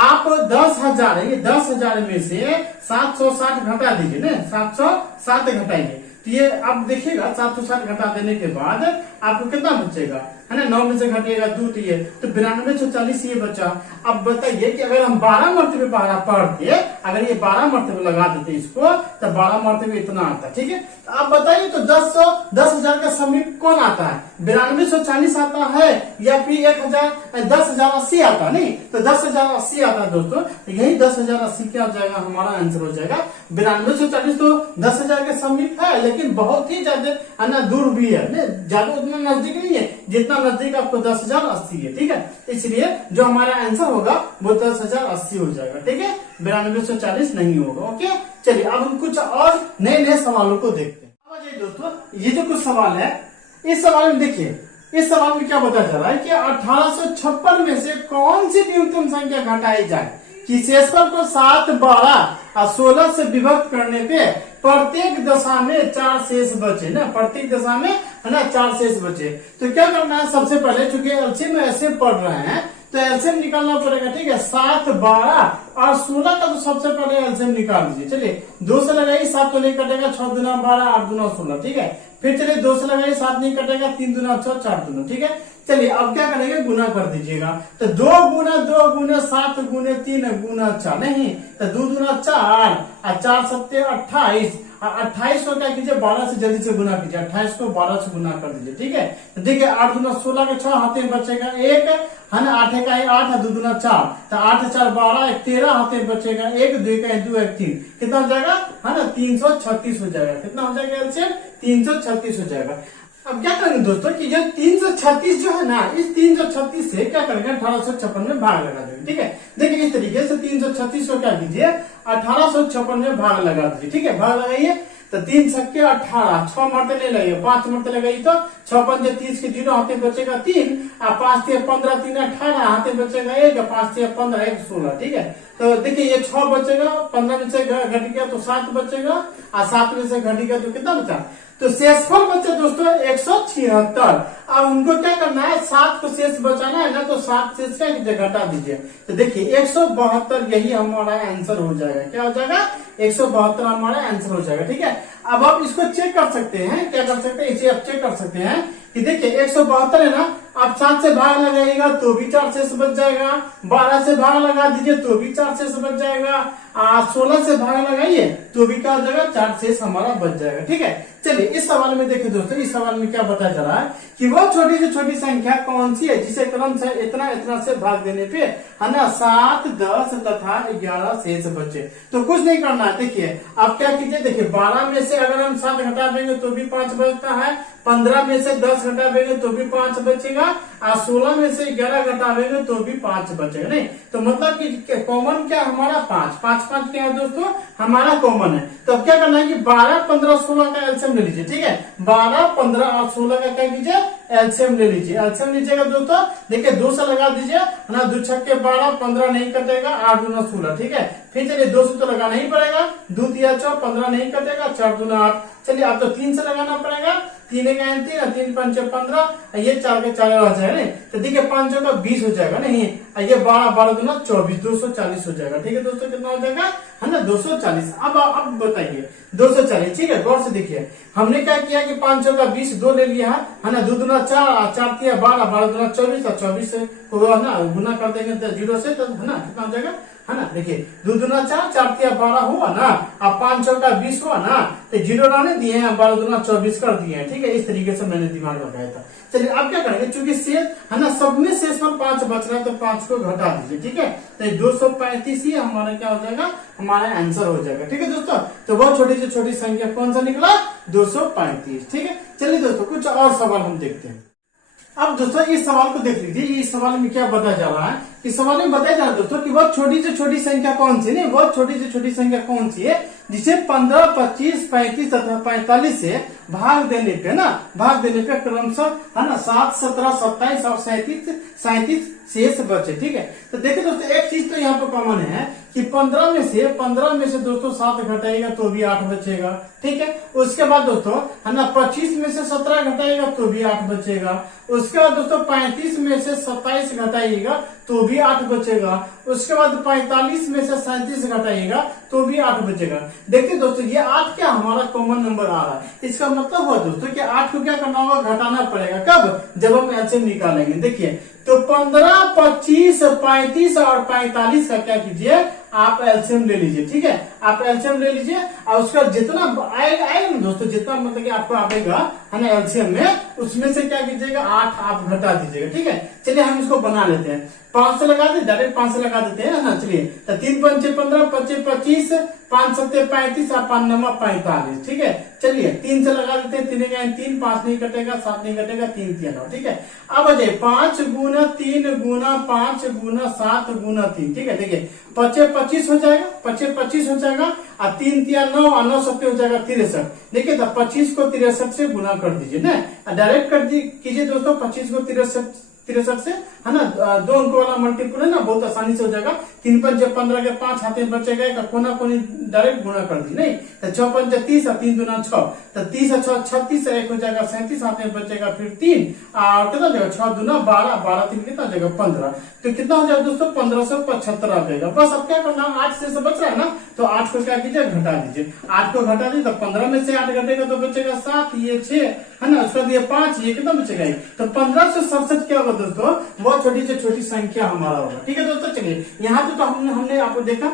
आप 10,000 ये 10,000 में से 760 घटा दीजिए ना, 760 घटाइए तो ये आप देखिएगा 760 घटा देने के बाद आपको कितना बचेगा, है ना 9 में से घटिएगा 2 तो ये तो 9240 ये बचा। अब बताइए कि अगर हम 12 मरतबे पहाड़ा पढ़ते, अगर ये 12 मरतबे लगा देते इसको तो 12 मरतबे इतना आता, ठीक है। तो आप बताइए तो 10,000 का समीप कौन आता है, 9240 आता है या फिर 10,080 आता, नहीं तो 10,080 आता है दोस्तों। तो यही 10,080 क्या हो जाएगा, हमारा आंसर हो जाएगा 9240। तो 10,000 के समीप है लेकिन बहुत ही ज्यादा है ना दूर भी है, ज्यादा उतना नजदीक नहीं है जितना नजदीक आपको 10,080 है, ठीक है। इसलिए जो हमारा आंसर होगा वो 10,080 हो जाएगा, ठीक है, 9240 नहीं होगा। ओके चलिए अब हम कुछ और नए सवालों को देखते हैं। अब दोस्तों ये जो कुछ सवाल है, इस सवाल में देखिए, इस सवाल में क्या बताया जा रहा है कि 1856 में से कौन सी न्यूनतम संख्या घटाई जाए कि शेषफल को 7, 12 और 16 से विभक्त करने पे प्रत्येक दशा में 4 शेष बचे ना, प्रत्येक दशा में है ना 4 शेष बचे। तो क्या करना है, सबसे पहले चूंकि एलसीएम में ऐसे पढ़ रहे हैं तो एलसीएम निकालना पड़ेगा, ठीक है। 7, 12 और 16 का तो सबसे पहले एलसीएम निकाल दीजिए। चलिए 2 से लगाइए, 7 तो नहीं कटेगा, 6 दूना 12, 8 दूना 16, ठीक है। फिर चलिए 2 से लगाइए, 7 नहीं कटेगा, 3 दूना 6, 4 दूना, ठीक है। चलिए अब क्या करेंगे, गुना कर दीजिएगा। तो 2 गुना 2 गुना 7 गुने 3 गुना 4, नहीं तो 2 दूना 4 और 4 सत्ते 28 और 28 को क्या कीजिए 12 से जल्दी से गुना कीजिए, 28 को 12 से गुना कर दीजिए, ठीक है। तो देखिए 8 दूना 16 के 6 हाथे में बचेगा 1 है ना, 8 का 8 है, 2 दूना 4 तो 8 4 12 13 हाथे में बचेगा 1, 2 का 2 1 3 कितना हो जाएगा, है ना 336 हो जाएगा। कितना हो जाएगा एलसीएम, 336 हो जाएगा। अब क्या करेंगे दोस्तों कि जो 336 जो है ना, इस 336 से क्या करेंगे 1856 में भाग लगा देंगे, ठीक है। देखिए इस तरीके से 336 को क्या कीजिए 1856 में भाग लगा दीजिए, ठीक है। भाग लगाइए तो 3 छक्के 18, 6 मरते नहीं लगाइए, 5 मरते लगाइए तो 6 पंजे 30 के 0 हाथे बचेगा 3 और 5 3 15 3 18 हाथे बचेगा 1 और 5 3 15 1 16, ठीक है। तो देखिए ये 6 बचेगा, 15 में से घट गया तो 7 बचेगा और 7 में से घट गया तो कितना बचा, तो शेषफल बचे दोस्तों 176। अब उनको क्या करना है, 7 को शेष बचाना है ना, तो 7 शेष क्या घटा दीजिए। तो देखिए 172 यही हमारा आंसर हो जाएगा। क्या हो जाएगा, 172 हमारा आंसर हो जाएगा, ठीक है। अब आप इसको चेक कर सकते हैं, क्या कर सकते हैं, इसे आप चेक कर सकते हैं कि देखिए 172 है ना, आप 7 से भाग लगाइएगा तो भी 4 शेष बच जाएगा, 12 से भाग लगा दीजिए तो भी 4 शेष बच जाएगा, 16 से भाग लगाइए तो भी क्या हो जाएगा, 4 शेष हमारा बच जाएगा, ठीक है। चलिए इस सवाल में देखिए दोस्तों, इस सवाल में क्या बताया जा रहा है कि वो छोटी से छोटी संख्या कौन सी है जिसे क्रम से इतना इतना से भाग देने पे है ना 7, 10 तथा 11 शेष बचे। तो कुछ नहीं करना है, देखिए आप क्या कीजिए, देखिए 12 में से अगर हम 7 घटा देंगे तो भी 5 बचता है, 15 में से 10 घटा देंगे तो भी 5 बचेगा और 16 में से 11 घटा देंगे तो भी 5 बचेगा, नहीं तो मतलब कि कॉमन क्या हमारा 5 5 5 क्या है दोस्तों, हमारा कॉमन है। तो अब क्या करना है कि 12, 15, 16 का एलसीएम ले लीजिए, ठीक है। 12, 15 और 16 का क्या कीजिए, एलसीएम ले लीजिए। एलसीएम लीजिएगा दोस्तों, देखिए 2 से लगा दीजिए है ना, 2 छक्के 12, 15 नहीं कटेगा, 8 दूना 16, ठीक है। फिर चलिए 2 से तो लगाना ही पड़ेगा, 2 3 6 15 नहीं कटेगा, 4 दूना 8। चलिए अब तो 3 से लगाना पड़ेगा, 3 एक 3 और 3 5 15, ये 4 के 4 आ जाएगा। तो देखिए 5 का 20 हो जाएगा नहीं, ये 12 12 दूना 24, 240 हो जाएगा। ठीक है दोस्तों, कितना हो जाएगा है ना 240। अब बताइए 240, ठीक है, गौर से देखिए हमने क्या किया कि 5 का 20 2 ले लिया है ना, 2 दूना 4, 4 3 12, 12 दूना 24 और 24 से है ना गुना कर देंगे तो 0 से, तो है ना कितना हो जाएगा है ना। देखिए 2 दूना 4, 4 3 12 हुआ ना, अब 5 का 20 हुआ ना, तो 0 लाने दिए हैं, 12 दूना 24 कर दिए हैं। ठीक है, इस तरीके से मैंने दिमाग लगाया था। चलिए अब क्या करेंगे, चूंकि शेष है ना सब में शेष पर 5 बच रहा है तो 5 को घटा दीजिए। ठीक है, तो 235 ही हमारा क्या हो जाएगा, हमारा आंसर हो जाएगा। ठीक है दोस्तों, तो बहुत छोटी से छोटी संख्या कौन सा निकला, 235। ठीक है, चलिए दोस्तों कुछ और सवाल हम देखते हैं। अब दोस्तों इस सवाल को देख लीजिए, इस सवाल में क्या बताया जा रहा है। इस सवाल में बताया जा रहा है दोस्तों कि बहुत छोटी से छोटी संख्या कौन सी, नहीं बहुत छोटी से छोटी संख्या कौन सी है जिसे 15, 25, 35 तथा 45 से भाग देने पे ना, भाग देने पे क्रमशः है ना 7, 17, 27 और 37 शेष बचे। ठीक है, तो देखिए दोस्तों एक चीज तो यहाँ पे कॉमन है कि 15 में से दोस्तों 7 घटाएगा तो भी 8 बचेगा। ठीक है, उसके बाद दोस्तों है ना 25 में से 17 घटाएगा तो भी 8 बचेगा। उसके बाद दोस्तों 35 में से 27 घटाइएगा तो भी 8 बचेगा। उसके बाद 45 में से 37 घटाइएगा तो भी 8 बचेगा। देखिए दोस्तों ये 8 क्या हमारा कॉमन नंबर आ रहा है, इसका मतलब हुआ दोस्तों कि 8 को क्या करना होगा, घटाना पड़ेगा। कब, जब हम एलसीएम निकालेंगे। देखिए तो 15, 25, 35 और 45 का क्या कीजिए, आप एलसीएम ले लीजिए। ठीक है, आप एलसीएम ले लीजिए और उसका जितना आएगा ना दोस्तों, जितना मतलब कि आपको आएगा है ना एलसीएम में, उसमें से क्या कीजिएगा 8 आप घटा दीजिएगा। ठीक है, चलिए हम इसको बना लेते हैं। 5 से लगा दे, डायरेक्ट 5 से लगा देते हैं ना। चलिए तो 3 पंचे 15, 25 25, 5 सत्ते 35 और 5 नंबर 45। ठीक है, चलिए 3 से लगा देते हैं, 3 3, 5 नहीं कटेगा, 7 नहीं कटेगा, 3 3 ठीक है। अब आ जाए 5 गुना 3 गुना 5 गुना 7 गुना 3। ठीक है, देखिए 25 25 हो जाएगा, 25 25 हो जाएगा और 3 3 9 और 9 7 हो जाएगा 63। देखिए तो 25 को 63 से गुना कर दीजिए ना, डायरेक्ट कर कीजिए दोस्तों 25 को 63 से, है ना 2 अंक वाला मल्टीपल है ना, बहुत आसानी से हो जाएगा। 3 पंचे 15 के 5 हाथ में बचेगा, एक कोना कोनी डायरेक्ट गुना कर दी नहीं, तो 6 पंचे 30 और 3 दूना 6, तो 30 और 6 36, एक हो जाएगा 37 हाथ में बचेगा, फिर 3 और कितना हो जाएगा 6 दूना 12, 12 3 कितना हो जाएगा 15। तो कितना हो जाएगा दोस्तों 1575 आ जाएगा। बस अब क्या करना, 8 से बच रहा है ना, तो 8 को क्या कीजिए घटा दीजिए। 8 को घटा दीजिए तो 15 में से 8 घटेगा तो बचेगा 7, ये 6 है ना, उसका दिए 5, ये कितना बचेगा, तो 1567 क्या होगा दोस्तों, बहुत छोटी से छोटी संख्या हमारा होगा। ठीक है दोस्तों, चलिए यहाँ तो हमने आपको देखा।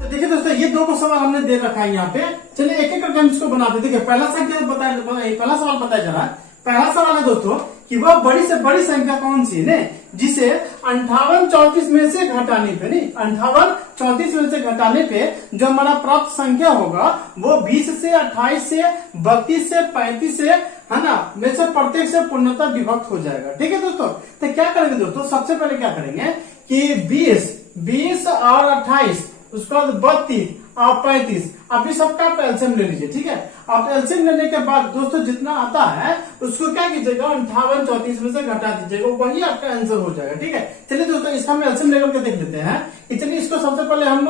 तो देखिए दोस्तों ये 2 को सवाल हमने दे रखा है यहाँ पे। चलिए एक एक करके हम इसको बनाते। देखिए पहला संख्या पहला सवाल बताया जा रहा है। पहला सवाल है दोस्तों कि वह बड़ी से बड़ी संख्या कौन सी है जिसे 58 34 में से घटाने पे, नहीं 58 34 में से घटाने पे जो हमारा प्राप्त संख्या होगा वो 20 से 28 से 32 से 35 से है ना में से प्रत्येक से पूर्णतः विभक्त हो जाएगा। ठीक है दोस्तों, तो क्या करेंगे दोस्तों, सबसे पहले क्या करेंगे कि 20 और 28, उसके बाद 32 और 35, आप इस सबका आप एलसीएम ले लीजिए। ठीक है, आप एलसीएम लेने के बाद दोस्तों जितना आता है उसको क्या कीजिएगा 58 34 में से घटा दीजिएगा, वही आपका आंसर हो जाएगा। ठीक है, चलिए दोस्तों इसका हम एलसीएम लेकर के देख लेते हैं। चलिए इसको सबसे पहले हम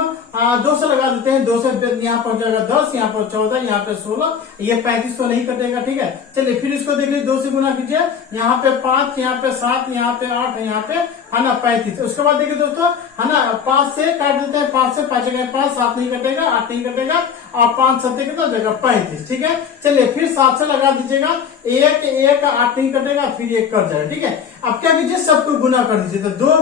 2 से लगा देते हैं। 2 से यहाँ पर हो जाएगा 10, यहाँ पर 14, यहाँ पे 16, ये 35 तो नहीं कटेगा। ठीक है, चलिए फिर इसको देख लीजिए, 2 से गुना कीजिए, यहाँ पे 5, यहाँ पे 7, यहाँ पे 8, यहाँ पे है ना 35। उसके बाद देखिए दोस्तों है ना 5 से काट देते हैं, 5 से 5 5, 7 नहीं कटेगा, 8 नहीं कटेगा और 5 7 कितना हो जाएगा 35। ठीक है, चलिए फिर 7 से लगा दीजिएगा, 1 1 8 नहीं कटेगा, फिर 1 कट जाएगा। ठीक है, अब क्या कीजिए सबको गुना कर दीजिए, तो 2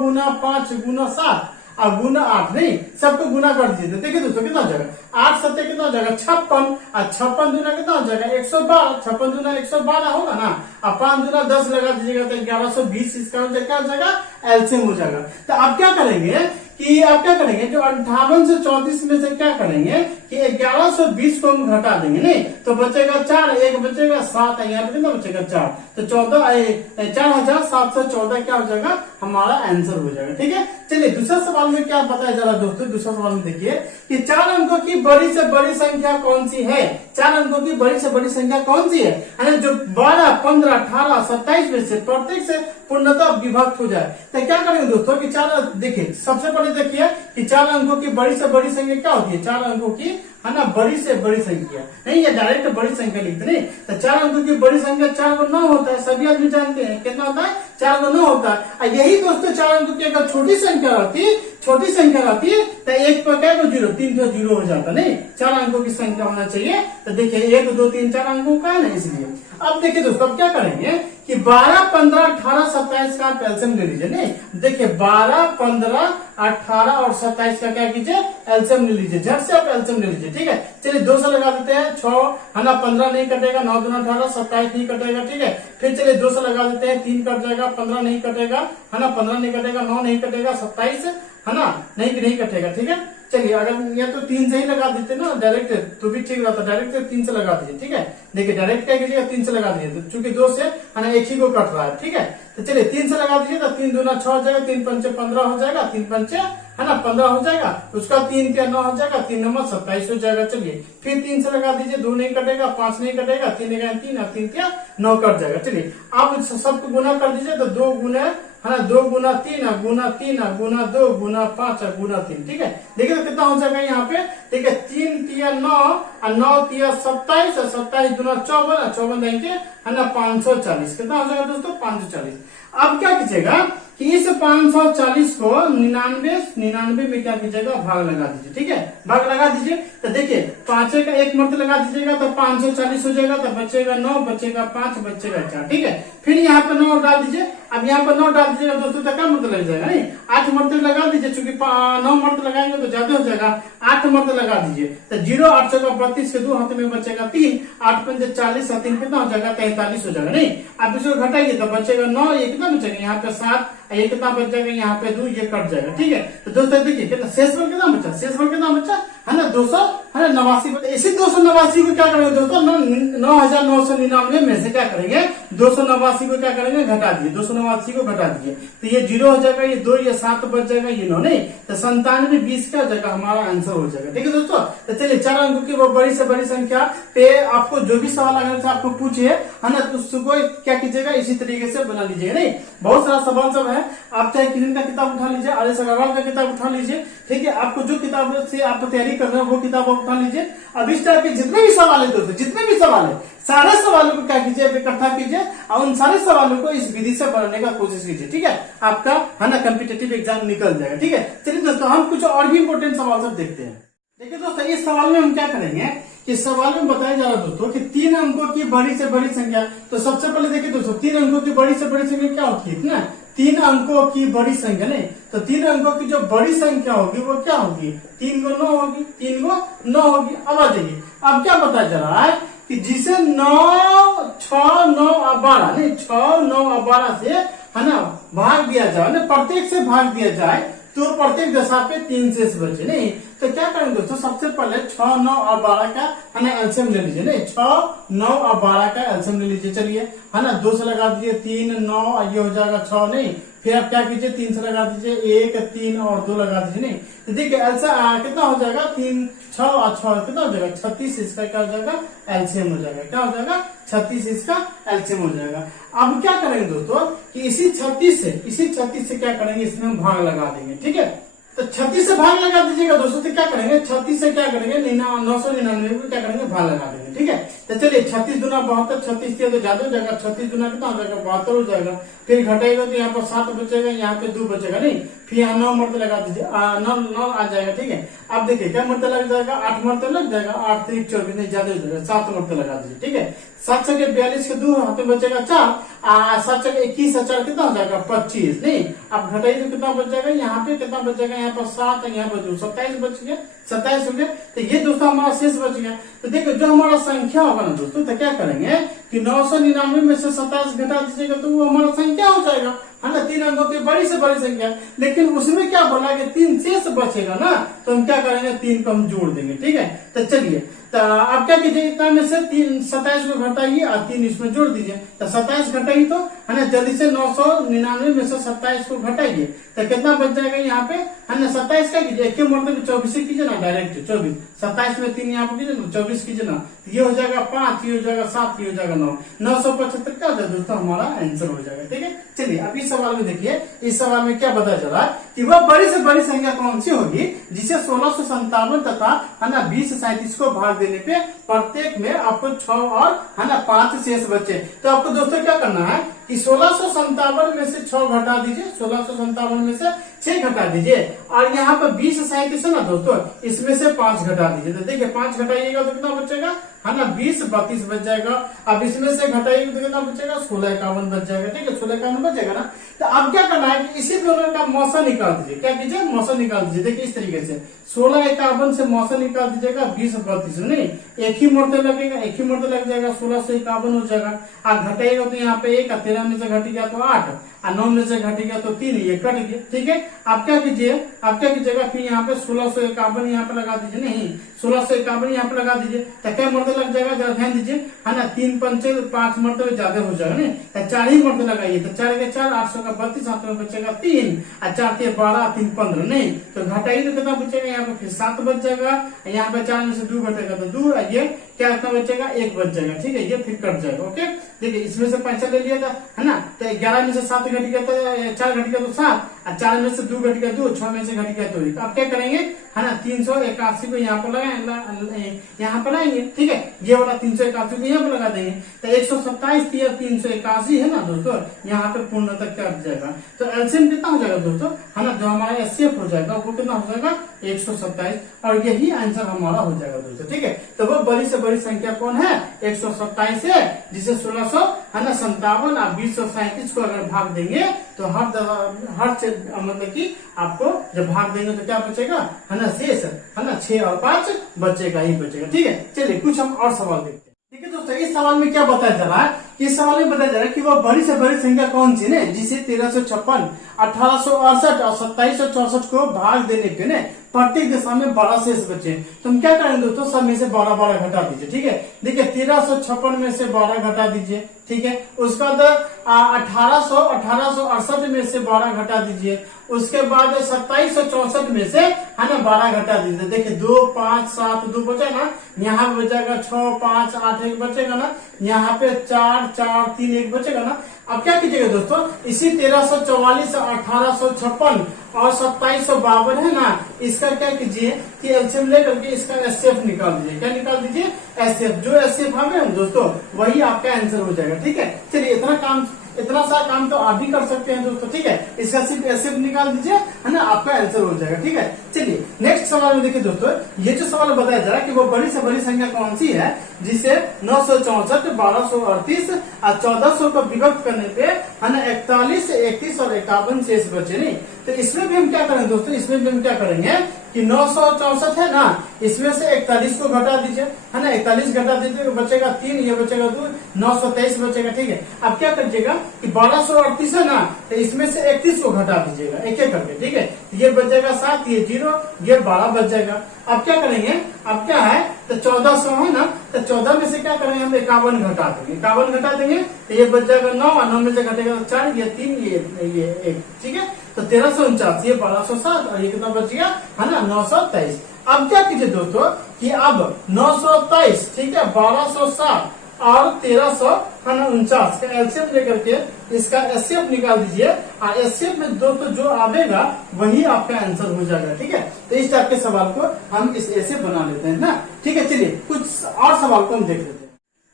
गुना 5 गुना 7 और गुना 8, नहीं सबको गुना कर दीजिए। देखिए दोस्तों कितना हो जाएगा, 8 7 कितना हो जाएगा 56 और 56 दूना कितना हो जाएगा 112, 56 दूना 112 होगा ना, और 5 दूना 10 लगा दीजिएगा तो 1120, इसका क्या हो जाएगा एलसीएम हो जाएगा। तो आप क्या करेंगे कि आप क्या करेंगे जो 58 से 34 में से क्या करेंगे कि 1120 को हम घटा देंगे, नहीं तो बचेगा 4, 1 बचेगा 7, यहाँ पे कितना बचेगा 4, तो 4714 क्या हो जाएगा हमारा आंसर हो जाएगा। ठीक है, चलिए दूसरा सवाल में क्या बताया जा रहा है दोस्तों। दूसरा सवाल में देखिए कि 4 अंकों की बड़ी से बड़ी संख्या कौन सी है। 4 अंकों की बड़ी से बड़ी संख्या कौन सी है जो 12 15 18 27 में से प्रत्येक से पूर्णतः विभक्त हो जाए। तो क्या करेंगे दोस्तों कि 4 देखिए सबसे पहले देखिए कि 4 अंकों की बड़ी से बड़ी संख्या क्या होती है। 4 अंकों की है ना, बड़ी से बड़ी संख्या नहीं, या डायरेक्ट बड़ी संख्या लिखते नहीं। तो 4 अंकों की बड़ी संख्या 4 को 9 होता है, सभी आदमी जानते हैं कितना होता है, 4 को 9 होता है। यही दोस्तों 4 अंकों की अगर छोटी संख्या रहती है तो 1 पर क्या 0, 3 तो 0 हो जाता नहीं। 4 अंकों की संख्या होना चाहिए। तो देखिए 1 2 3 4 अंकों का है ना, इसलिए अब देखिए दोस्तों अब क्या करेंगे कि 12 15 18 27 का आप एलसीएम ले लीजिए। नहीं देखिए 12 15 18 और 27 का क्या कीजिए, एलसीएम ले लीजिए। झट से आप एलसीएम ले लीजिए। ठीक है, चलिए 2 से लगा देते हैं। 6 है ना, 15 नहीं कटेगा, 9 दूना 18, 27 नहीं कटेगा। ठीक है, फिर चलिए 2 से लगा देते हैं, 3 कट जाएगा, 15 नहीं कटेगा, है ना, 15 नहीं कटेगा, 9 नहीं कटेगा, 27 है ना, नहीं कटेगा। ठीक है, चलिए अगर ये तो 3 से ही लगा देते ना डायरेक्ट तो भी ठीक रहता, डायरेक्ट 3 से लगा दीजिए। ठीक है, देखिए डायरेक्ट क्या कीजिएगा, 3 से लगा दीजिए, तो चूंकि 2 से है ना एक ही को कट रहा है। ठीक है, तो चलिए 3 से लगा दीजिए, तो 3 दूना 6 हो जाएगा, 3 पंचे 15 हो जाएगा, 3 पंचे है ना 15 हो जाएगा, उसका 3 क्या 9 हो जाएगा, 3 नंबर 27 हो जाएगा। चलिए फिर 3 से लगा दीजिए, 2 नहीं कटेगा, 5 नहीं कटेगा, 3 3 और 3 क्या 9 कट जाएगा। चलिए आप सबको गुना कर दीजिए, तो 2 गुना है ना, 2 गुना 3 गुना 3 गुना 2 गुना 5 गुना 3। ठीक है, देखिए तो कितना हो जाएगा यहाँ पे। ठीक है, 3 तिया 9 और 9 तिया 27 और 27 दूना 54, 54 देंगे है ना 540। कितना हो जाएगा दोस्तों, 540। अब क्या कीजिएगा कि इस 540 को 99 में क्या कीजिएगा, भाग लगा दीजिए। ठीक है, भाग लगा दीजिए, तो देखिए 5 का 1 मर्द लगा दीजिएगा तो 540 हो जाएगा, तो बचेगा 9, बचेगा 5, बचेगा 4। ठीक है, फिर यहाँ पे 9 डाल दीजिए। अब यहाँ पर 9 डाल दीजिएगा दोस्तों, तो क्या मर्द लग जाएगा, नहीं 8 मर्द लगा दीजिए, चूंकि 9 मर्द लगाएंगे तो ज्यादा हो जाएगा, 8 मर्द लगा दीजिए। तो 0 8 चौका 32 के 2 हाथ में बचेगा 3, 8 पंजे 40 और 3 कितना हो जाएगा, 43 हो जाएगा। नहीं अब इसको घटाइए तो बचेगा 9, ये कितना बचेगा यहाँ पे 7, ये कितना बच जाएगा यहाँ पे 2, ये कट जाएगा। ठीक है, तो दोस्तों देखिए कितना शेष बल कितना बचा, शेष बल कितना बचा है ना 289। इसी 289 को क्या करेंगे दोस्तों, 9999 में से क्या करेंगे, 289 को क्या करेंगे, घटा दिए, 289 को घटा दिए, तो ये 0 हो जाएगा, ये 2, ये 7 बच जाएगा, ये 9 नहीं, तो 97 20 का जगह हमारा आंसर हो जाएगा। ठीक है दोस्तों, तो चलिए 4 अंकों की वो बड़ी से बड़ी संख्या पे आपको जो भी सवाल अगर से आपको पूछे है ना, तो उसको क्या कीजिएगा, इसी तरीके से बना लीजिएगा। नहीं बहुत सारा सवाल सब है, आप चाहे किरण का किताब उठा लीजिए, आर एस अग्रवाल का किताब उठा लीजिए। ठीक है, आपको जो किताब से आप तैयारी कर रहे हैं वो किताब आप उठा लीजिए। अब इस टाइप के जितने भी सवाल है दोस्तों, जितने भी सवाल है, सारे सवालों को क्या कीजिए, इकट्ठा कीजिए और उन सारे सवालों को इस विधि से बनाने का कोशिश कीजिए। ठीक है, आपका है ना कॉम्पिटिटिव एग्जाम निकल जाएगा। ठीक है, चलिए दोस्तों हम कुछ और भी इंपोर्टेंट सवाल सब देखते हैं। देखिए दोस्तों इस सवाल में हम क्या करेंगे, इस सवाल में बताया जा रहा है दोस्तों कि 3 अंकों की बड़ी से बड़ी संख्या। तो सबसे पहले देखिए दोस्तों 3 अंकों की बड़ी से बड़ी संख्या क्या होती है ना, 3 अंकों की बड़ी संख्या। नहीं तो 3 अंकों की जो बड़ी संख्या होगी वो क्या होगी, 3 को 9 होगी, 3 को 9 होगी। अब आ जाइए, अब क्या बताया जा रहा है कि जिसे 9 6 9 और 12 नहीं 6 9 और 12 से है ना भाग दिया जाए ना, प्रत्येक से भाग दिया जाए तो प्रत्येक दशा पे 3 शेष बचे। नहीं तो क्या करेंगे दोस्तों, सबसे पहले 6 9 और 12 का है ना एलसीएम ले लीजिए। नहीं 6 9 और 12 का एलसीएम ले लीजिए। चलिए है ना 2 से लगा दीजिए, 3 9 ये हो जाएगा 6। नहीं फिर आप क्या कीजिए, 3 से लगा दीजिए, 1 3 और 2 लगा दीजिए। नहीं तो देखिए एलसीएम कितना हो जाएगा, 3 6 और 6 कितना हो जाएगा, 36। इसका क्या हो जाएगा, एलसीएम हो जाएगा। क्या हो जाएगा, 36 इसका एलसीएम हो जाएगा। अब क्या करेंगे दोस्तों कि इसी 36 से क्या करेंगे, इसमें हम भाग लगा देंगे। ठीक है, तो 36 से भाग लगा दीजिएगा दोस्तों, तो क्या करेंगे 36 से क्या करेंगे 999 को क्या करेंगे, भाग लगा देंगे। ठीक है, तो चलिए 36 दूना 72, 36 तो ज्यादा हो जाएगा, 36 दूना कितना हो जाएगा 72 हो जाएगा। फिर घटाएगा तो यहाँ पर 7 बचेगा, यहाँ पे 2 बचेगा। नहीं फिर यहाँ 9 मरते लगा दीजिए, 9 आ जाएगा। ठीक है, अब देखिए क्या मरते लग जाएगा, 8 मरते लग जाएगा, 8 3 24 नहीं ज्यादा हो जाएगा, 7 मरते लगा दीजिए। ठीक है, 7 से 42 के 2 हाथ में बचेगा 4, 7 से 21 और 4 कितना हो जाएगा 25। नहीं अब घटाइए तो कितना बच जाएगा, यहाँ पे कितना बच जाएगा, यहाँ पर 7 यहाँ पर 2 27 बच गया, 27 हो गया। तो ये दोस्तों हमारा शेष बच गया। तो देखो जो हमारा संख्या होगा ना दोस्तों, तो क्या करेंगे कि 999 में से 27 घटा दीजिएगा तो वो हमारा संख्या हो जाएगा, है ना 3 अंकों की बड़ी से बड़ी संख्या। लेकिन उसमें क्या बोला कि 3 शेष बचेगा ना, तो हम क्या करेंगे 3 को हम जोड़ देंगे। ठीक है, तो चलिए तो आप क्या कीजिए, इतना में से 27 को घटाइए और 3 इसमें जोड़ दीजिए। तो 27 घटाइए तो है ना, जल्दी से 999 में से 27 को घटाइए तो कितना बच जाएगा यहाँ पे, है ना। 27 का कीजिए, एक के मतलब 24 कीजिए ना, डायरेक्ट 24, 27 में 3 यहाँ पे कीजिए ना, 24 कीजिए ना, ये हो जाएगा 5, ये हो जाएगा 7, ये हो जाएगा 9, 975 क्या हो जाएगा दोस्तों, हमारा आंसर हो जाएगा। ठीक है, चलिए अब इस सवाल में देखिए, इस सवाल में क्या पता चला कि वह बड़ी से बड़ी संख्या कौन सी होगी जिसे 1657 तथा है ना 2037 को भाग देने पे प्रत्येक में आपको 6 और है ना 5 शेष बचे। तो आपको दोस्तों क्या करना है कि 1657 में से 6 घटा दीजिए, 1657 में से 6 घटा दीजिए, और यहाँ पर 2037 है ना दोस्तों, इसमें से 5 घटा दीजिए। तो देखिए 5 घटाइएगा तो कितना बचेगा, है ना 20 32 बच जाएगा। अब इसमें से घटाइएगा तो कितना बचेगा, 1651 बच जाएगा। ठीक है, 1651 बच जाएगा ना। तो अब क्या करना है कि इसी दोनों का मौसा निकाल दीजिए। क्या कीजिए, मौसा निकाल दीजिए। देखिए इस तरीके से 1651 से मौसा निकाल दीजिएगा, 20 32 नहीं, एक ही मोड़ते लगेगा, एक ही मोड़ते लग जाएगा, 1651 हो जाएगा। आप घटाइएगा तो यहाँ पे 1, 13 में से घट गया तो 8, और 9 में से घट गया तो 3, ये कट गया। ठीक है, आप क्या कीजिए, आप क्या कीजिएगा, फिर यहाँ पे 1651 यहाँ पे लगा दीजिए, नहीं 1651 यहाँ पे लगा दीजिए। तो क्या मरते लग जाएगा, जरा ध्यान दीजिए, है ना 3 पंचे 5 मरते ज्यादा हो जाएगा नहीं, तो 4 ही मरते लगाइए। तो 4 के 4, 800 का 32, 7 में बचेगा 3, और 4 के 12, 3 15 नहीं, तो घटाइए तो कितना बचेगा, यहाँ पे फिर 7 बच जाएगा, यहाँ पे 4 में से 2 घटेगा तो 2, ये क्या कितना बचेगा, 1 बच जाएगा। ठीक है, ये फिर कट जाएगा। ओके, देखिए इसमें से 5 ले लिया था, है ना, तो 11 में से 7 घट गया तो 4 घट गया तो 7, और 4 में से 2 घट गया 2, 6 में से घट गया तो 1। अब क्या करेंगे, है ना 381 को यहाँ पर लगाए, यहाँ पर लाएंगे। ठीक है, ये वाला 381 को यहाँ पर लगा देंगे, तो 127 दिया 381 है ना दोस्तों, यहाँ पे पूर्ण तक कट जाएगा। तो एलसीएम कितना हो जाएगा दोस्तों, है ना, जो हमारा एचसीएफ हो जाएगा वो कितना हो जाएगा, 127, और यही आंसर हमारा हो जाएगा दोस्तों। ठीक है, तो वो बड़ी से बड़ी संख्या कौन है, 127 है, जिसे 1600 है ना 57 और 2037 को अगर भाग देंगे तो हर मतलब कि आपको जब भाग देंगे तो क्या बचेगा, है ना शेष, है ना 6 और 5 बचेगा ही बचेगा। ठीक है, चलिए कुछ हम और सवाल देखते हैं। ठीक है दोस्तों, इस सवाल में क्या बताया जा रहा है, इस सवाल में बताया जा रहा है कि वह बड़ी से बड़ी संख्या कौन सी ने जिसे 1356, 1868 और 2764 को भाग देने पे ने प्रत्येक दिशा में 12 शेष बचे। तो हम क्या करेंगे दोस्तों, सब में से 12 घटा दीजिए। ठीक है, देखिए 1356 में से 12 घटा दीजिए। ठीक है, उसके बाद 1868 में से 12 घटा दीजिए। उसके बाद 2764 में से है ना 12 घटा दीजिए। देखिए 2 5 7 2 बचेगा, यहाँ पे बचेगा 6 5 8 1 बचेगा ना, यहाँ पे 4 4 3 1 बचेगा ना। अब क्या कीजिएगा दोस्तों, इसी 1344, 1856 और 2752 है ना, इसका क्या कीजिए कि एलसीएम लेकर के इसका एचसीएफ निकाल दीजिए। क्या निकाल दीजिए, एचसीएफ। जो एचसीएफ हमें दोस्तों वही आपका आंसर हो जाएगा। ठीक है, चलिए इतना सा काम तो आप भी कर सकते हैं दोस्तों। ठीक है, इसका सिर्फ एचसीएफ निकाल दीजिए, है ना, आपका आंसर हो जाएगा। ठीक है, चलिए नेक्स्ट सवाल में देखिए दोस्तों, ये जो सवाल बताया जा रहा है कि वो बड़ी से बड़ी संख्या कौन सी है जिसे 964, 1238 और 1400 को विभक्त करने पे है ना 41, 31 और 51 शेष बचे नहीं। तो इसमें भी हम क्या करेंगे दोस्तों, इसमें भी हम क्या करेंगे कि 964 है ना, इसमें से 41 को घटा दीजिए, है ना, 41 घटा दीजिए तो बचेगा 3, ये बचेगा 2, 923 बचेगा। ठीक है, अब क्या करिएगा कि 1238 है ना, तो इसमें से 31 को घटा दीजिएगा एक एक करके। ठीक है, ये बच जाएगा 7, ये 0, ये 12 बच जाएगा। अब क्या करेंगे, अब क्या है तो 1400 है ना, तो 14 में से क्या करेंगे हम 51 घटा देंगे, 51 घटा देंगे तो ये बच जाएगा 9, और 9 में से घटेगा तो 4, ये 3, ये 1। ठीक है, तो 1349, ये 1207 और ये कितना बच गया, है ना 923। अब क्या कीजिए दोस्तों कि अब 923, ठीक है, 1260 और 1349 का एलसीएम लेकर के इसका एचसीएफ निकाल दीजिए, और एचसीएफ में दोस्तों जो आवेगा वही आपका आंसर हो जाएगा। ठीक है, तो इस टाइप के सवाल को हम इस ऐसे बना लेते हैं ना। ठीक है, चलिए कुछ और सवाल को हम देख लेते हैं।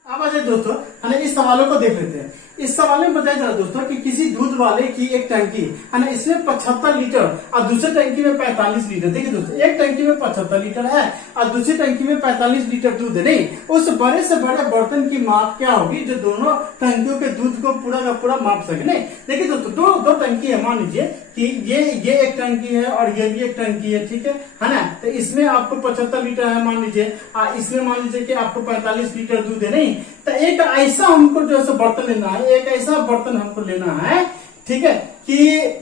अब आइए दोस्तों, है ना, इस सवालों को देख लेते हैं। इस सवाल में बताया जा रहा है दोस्तों कि किसी दूध वाले की एक टंकी है ना, इसमें 75 लीटर और दूसरी टंकी में 45 लीटर। देखिए दोस्तों, एक टंकी में 75 लीटर है और दूसरी टंकी में 45 लीटर दूध है। नहीं, उस बड़े से बड़े बर्तन की माप क्या होगी जो दोनों टंकियों के दूध को पूरा का पूरा माप सके। नहीं, देखिए दोस्तों, दो टंकी है, मान लीजिए कि ये एक टंकी है और ये भी एक टंकी है। ठीक है ना, तो इसमें आपको 75 लीटर है मान लीजिए, इसमें मान लीजिए कि आपको 45 लीटर दूध है। नहीं, तो एक ऐसा हमको जो है बर्तन लेना है, एक ऐसा बर्तन हमको लेना है ठीक है, कि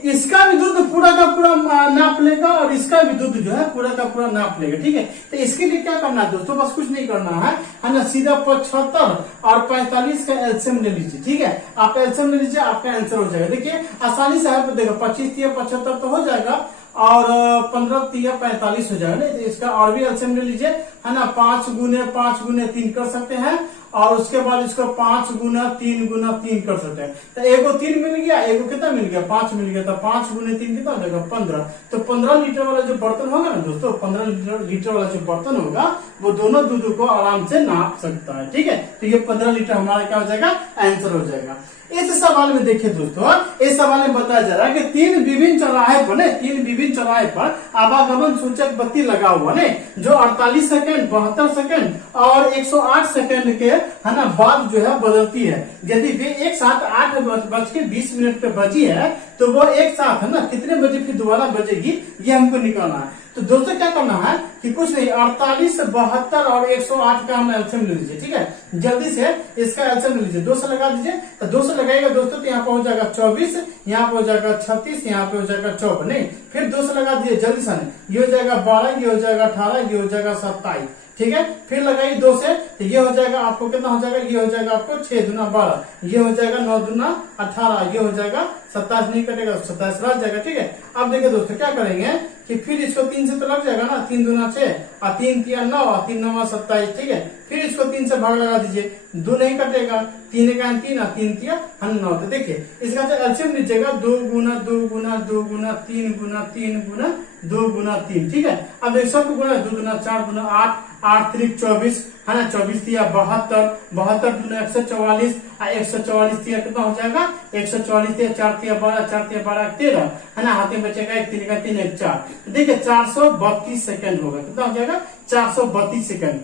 इसका भी दूध पूरा का पूरा नाप लेगा और इसका भी दूध जो है पूरा का पूरा नाप लेगा। ठीक है, तो इसके लिए क्या करना है दोस्तों, बस कुछ नहीं करना है ना, सीधा 75 और 45 का एलसीएम ले लीजिए। ठीक है, आप एलसीएम ले लीजिए, आपका आंसर हो जाएगा। देखिए आसानी से है, देखो 25 या 75 तो हो जाएगा और 15 या 45 हो जाएगा। नहीं तो इसका और भी एलसीएम ले लीजिए, है ना, 5 गुने 5 गुने 3 कर सकते हैं और उसके बाद इसको 5 गुना 3 कर सकते हैं। तो एगो 3 मिल गया, एगो कितना मिल गया, 5 मिल गया, तो 5 गुने 3 कितना हो जाएगा, 15। तो 15 लीटर वाला जो बर्तन होगा ना दोस्तों, 15 लीटर वाला जो बर्तन होगा वो दोनों दूध को आराम से नाप सकता है। ठीक है, तो ये 15 लीटर हमारा क्या हो जाएगा, आंसर हो जाएगा। इस सवाल में देखिए दोस्तों, इस सवाल में बताया जा रहा है कि 3 विभिन्न चौराहे पर आवागमन सूचक बत्ती लगा हुआ है जो 48 सेकंड, 72 सेकंड और 108 सेकंड के, है ना, बाद जो है बदलती है। यदि वे एक साथ 8:20 पे बजी है तो वो एक साथ, है ना, कितने बजे फिर दोबारा बजेगी, ये हमको निकालना है। तो दोस्तों क्या करना है कि कुछ नहीं, 48, 72 और 108 का हम एलसीएम ले लीजिए। ठीक है, जल्दी से इसका एलसीएम ले लीजिए, 2 से लगा दीजिए। तो 2 से लगाएगा दोस्तों तो यहाँ पे हो जाएगा 24, यहाँ पे हो जाएगा 36, यहाँ पे हो जाएगा 54। नहीं, फिर 2 से लगा दीजिए जल्दी से, ये हो जाएगा 12, ये हो जाएगा 18, ये हो जाएगा 27। ठीक है, फिर लगाइए 2 से, तो ये हो जाएगा आपको कितना हो जाएगा, ये हो जाएगा आपको 6 दूना 12, ये हो जाएगा 9 दूना 18, ये हो जाएगा 27, नहीं कटेगा 27 रह जाएगा। ठीक है, अब देखिए दोस्तों क्या करेंगे कि फिर इसको 3 से तो लग जाएगा ना, 3 दूना 6 और 3 तिया 9 और 3 9 27। ठीक है, फिर इसको 3 से भाग लगा दीजिए, 2 नहीं कटेगा, 3 का 3 और 3 तिया 9। तो देखिए इसका जो एलसीएम लीजिएगा 2 गुना 2 गुना 2 गुना 3 गुना 3 गुना 2 गुना 3। ठीक है, अब एक सब गुना 2 गुना 4 गुना 8, 8 3 24, है ना, 24 तिया 72, 72 गुना 144 और 144 तिया कितना हो जाएगा, 144 तिया 4 तिया 12, 4 तिया 12 13, है ना, हाथ में बचेगा 1 3 का 3 1 4। देखिए 432 सेकंड होगा, कितना हो जाएगा, 432 सेकंड।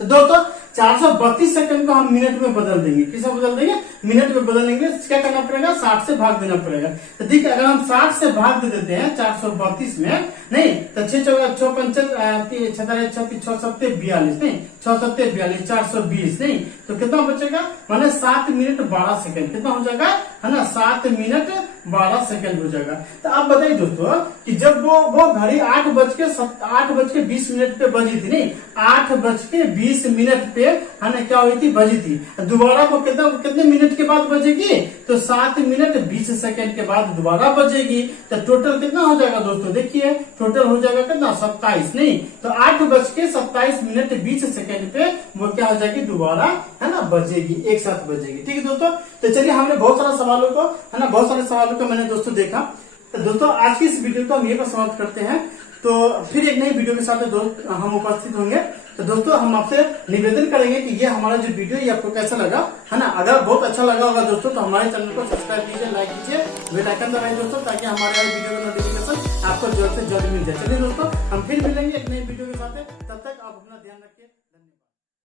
तो दोस्तों 432 सेकंड को हम मिनट में बदल देंगे, किसमें बदल देंगे, मिनट में बदल देंगे। क्या करना पड़ेगा, 60 से भाग देना पड़ेगा। तो देखिए अगर हम 60 से भाग दे देते हैं 432 में, नहीं तो 6 4 6 5 36 36 6 7 42, नहीं 6 7 42, 420, नहीं तो कितना बचेगा, माने 7 मिनट 12 सेकंड कितना हो जाएगा, है ना, 7 मिनट 12 सेकंड हो जाएगा। तो आप बताइए दोस्तों कि जब वो घड़ी 8:20 पे बजी थी, नहीं 8:20 पे, है ना, क्या हुई थी, बजी थी। दोबारा को कितने मिनट के बाद बजेगी, तो 7 मिनट 20 सेकंड के बाद दोबारा बजेगी। तो टोटल कितना हो जाएगा दोस्तों, देखिए टोटल हो जाएगा कितना, 27, नहीं तो 8:27 20 सेकंड पे वो क्या हो जाएगी, दोबारा, है ना, बजेगी, एक साथ बजेगी। ठीक है दोस्तों, तो चलिए हमने बहुत सारे सवालों को, है ना, बहुत सारे सवालों को मैंने दोस्तों देखा। तो दोस्तों आज की इस वीडियो को हम ये पर समाप्त करते हैं, तो फिर एक नई वीडियो के साथ दोस्त हम उपस्थित होंगे। तो दोस्तों हम आपसे निवेदन करेंगे कि ये हमारा जो वीडियो ये आपको कैसा लगा, है ना, अगर बहुत अच्छा लगा होगा दोस्तों तो हमारे चैनल को सब्सक्राइब कीजिए, लाइक कीजिए, बेल आइकन दबाइए दोस्तों, ताकि हमारे वीडियो का नोटिफिकेशन आपको जल्द से जल्द मिल जाए। चलिए दोस्तों हम फिर मिलेंगे एक नई वीडियो के साथ, तब तक आप अपना ध्यान रखिए।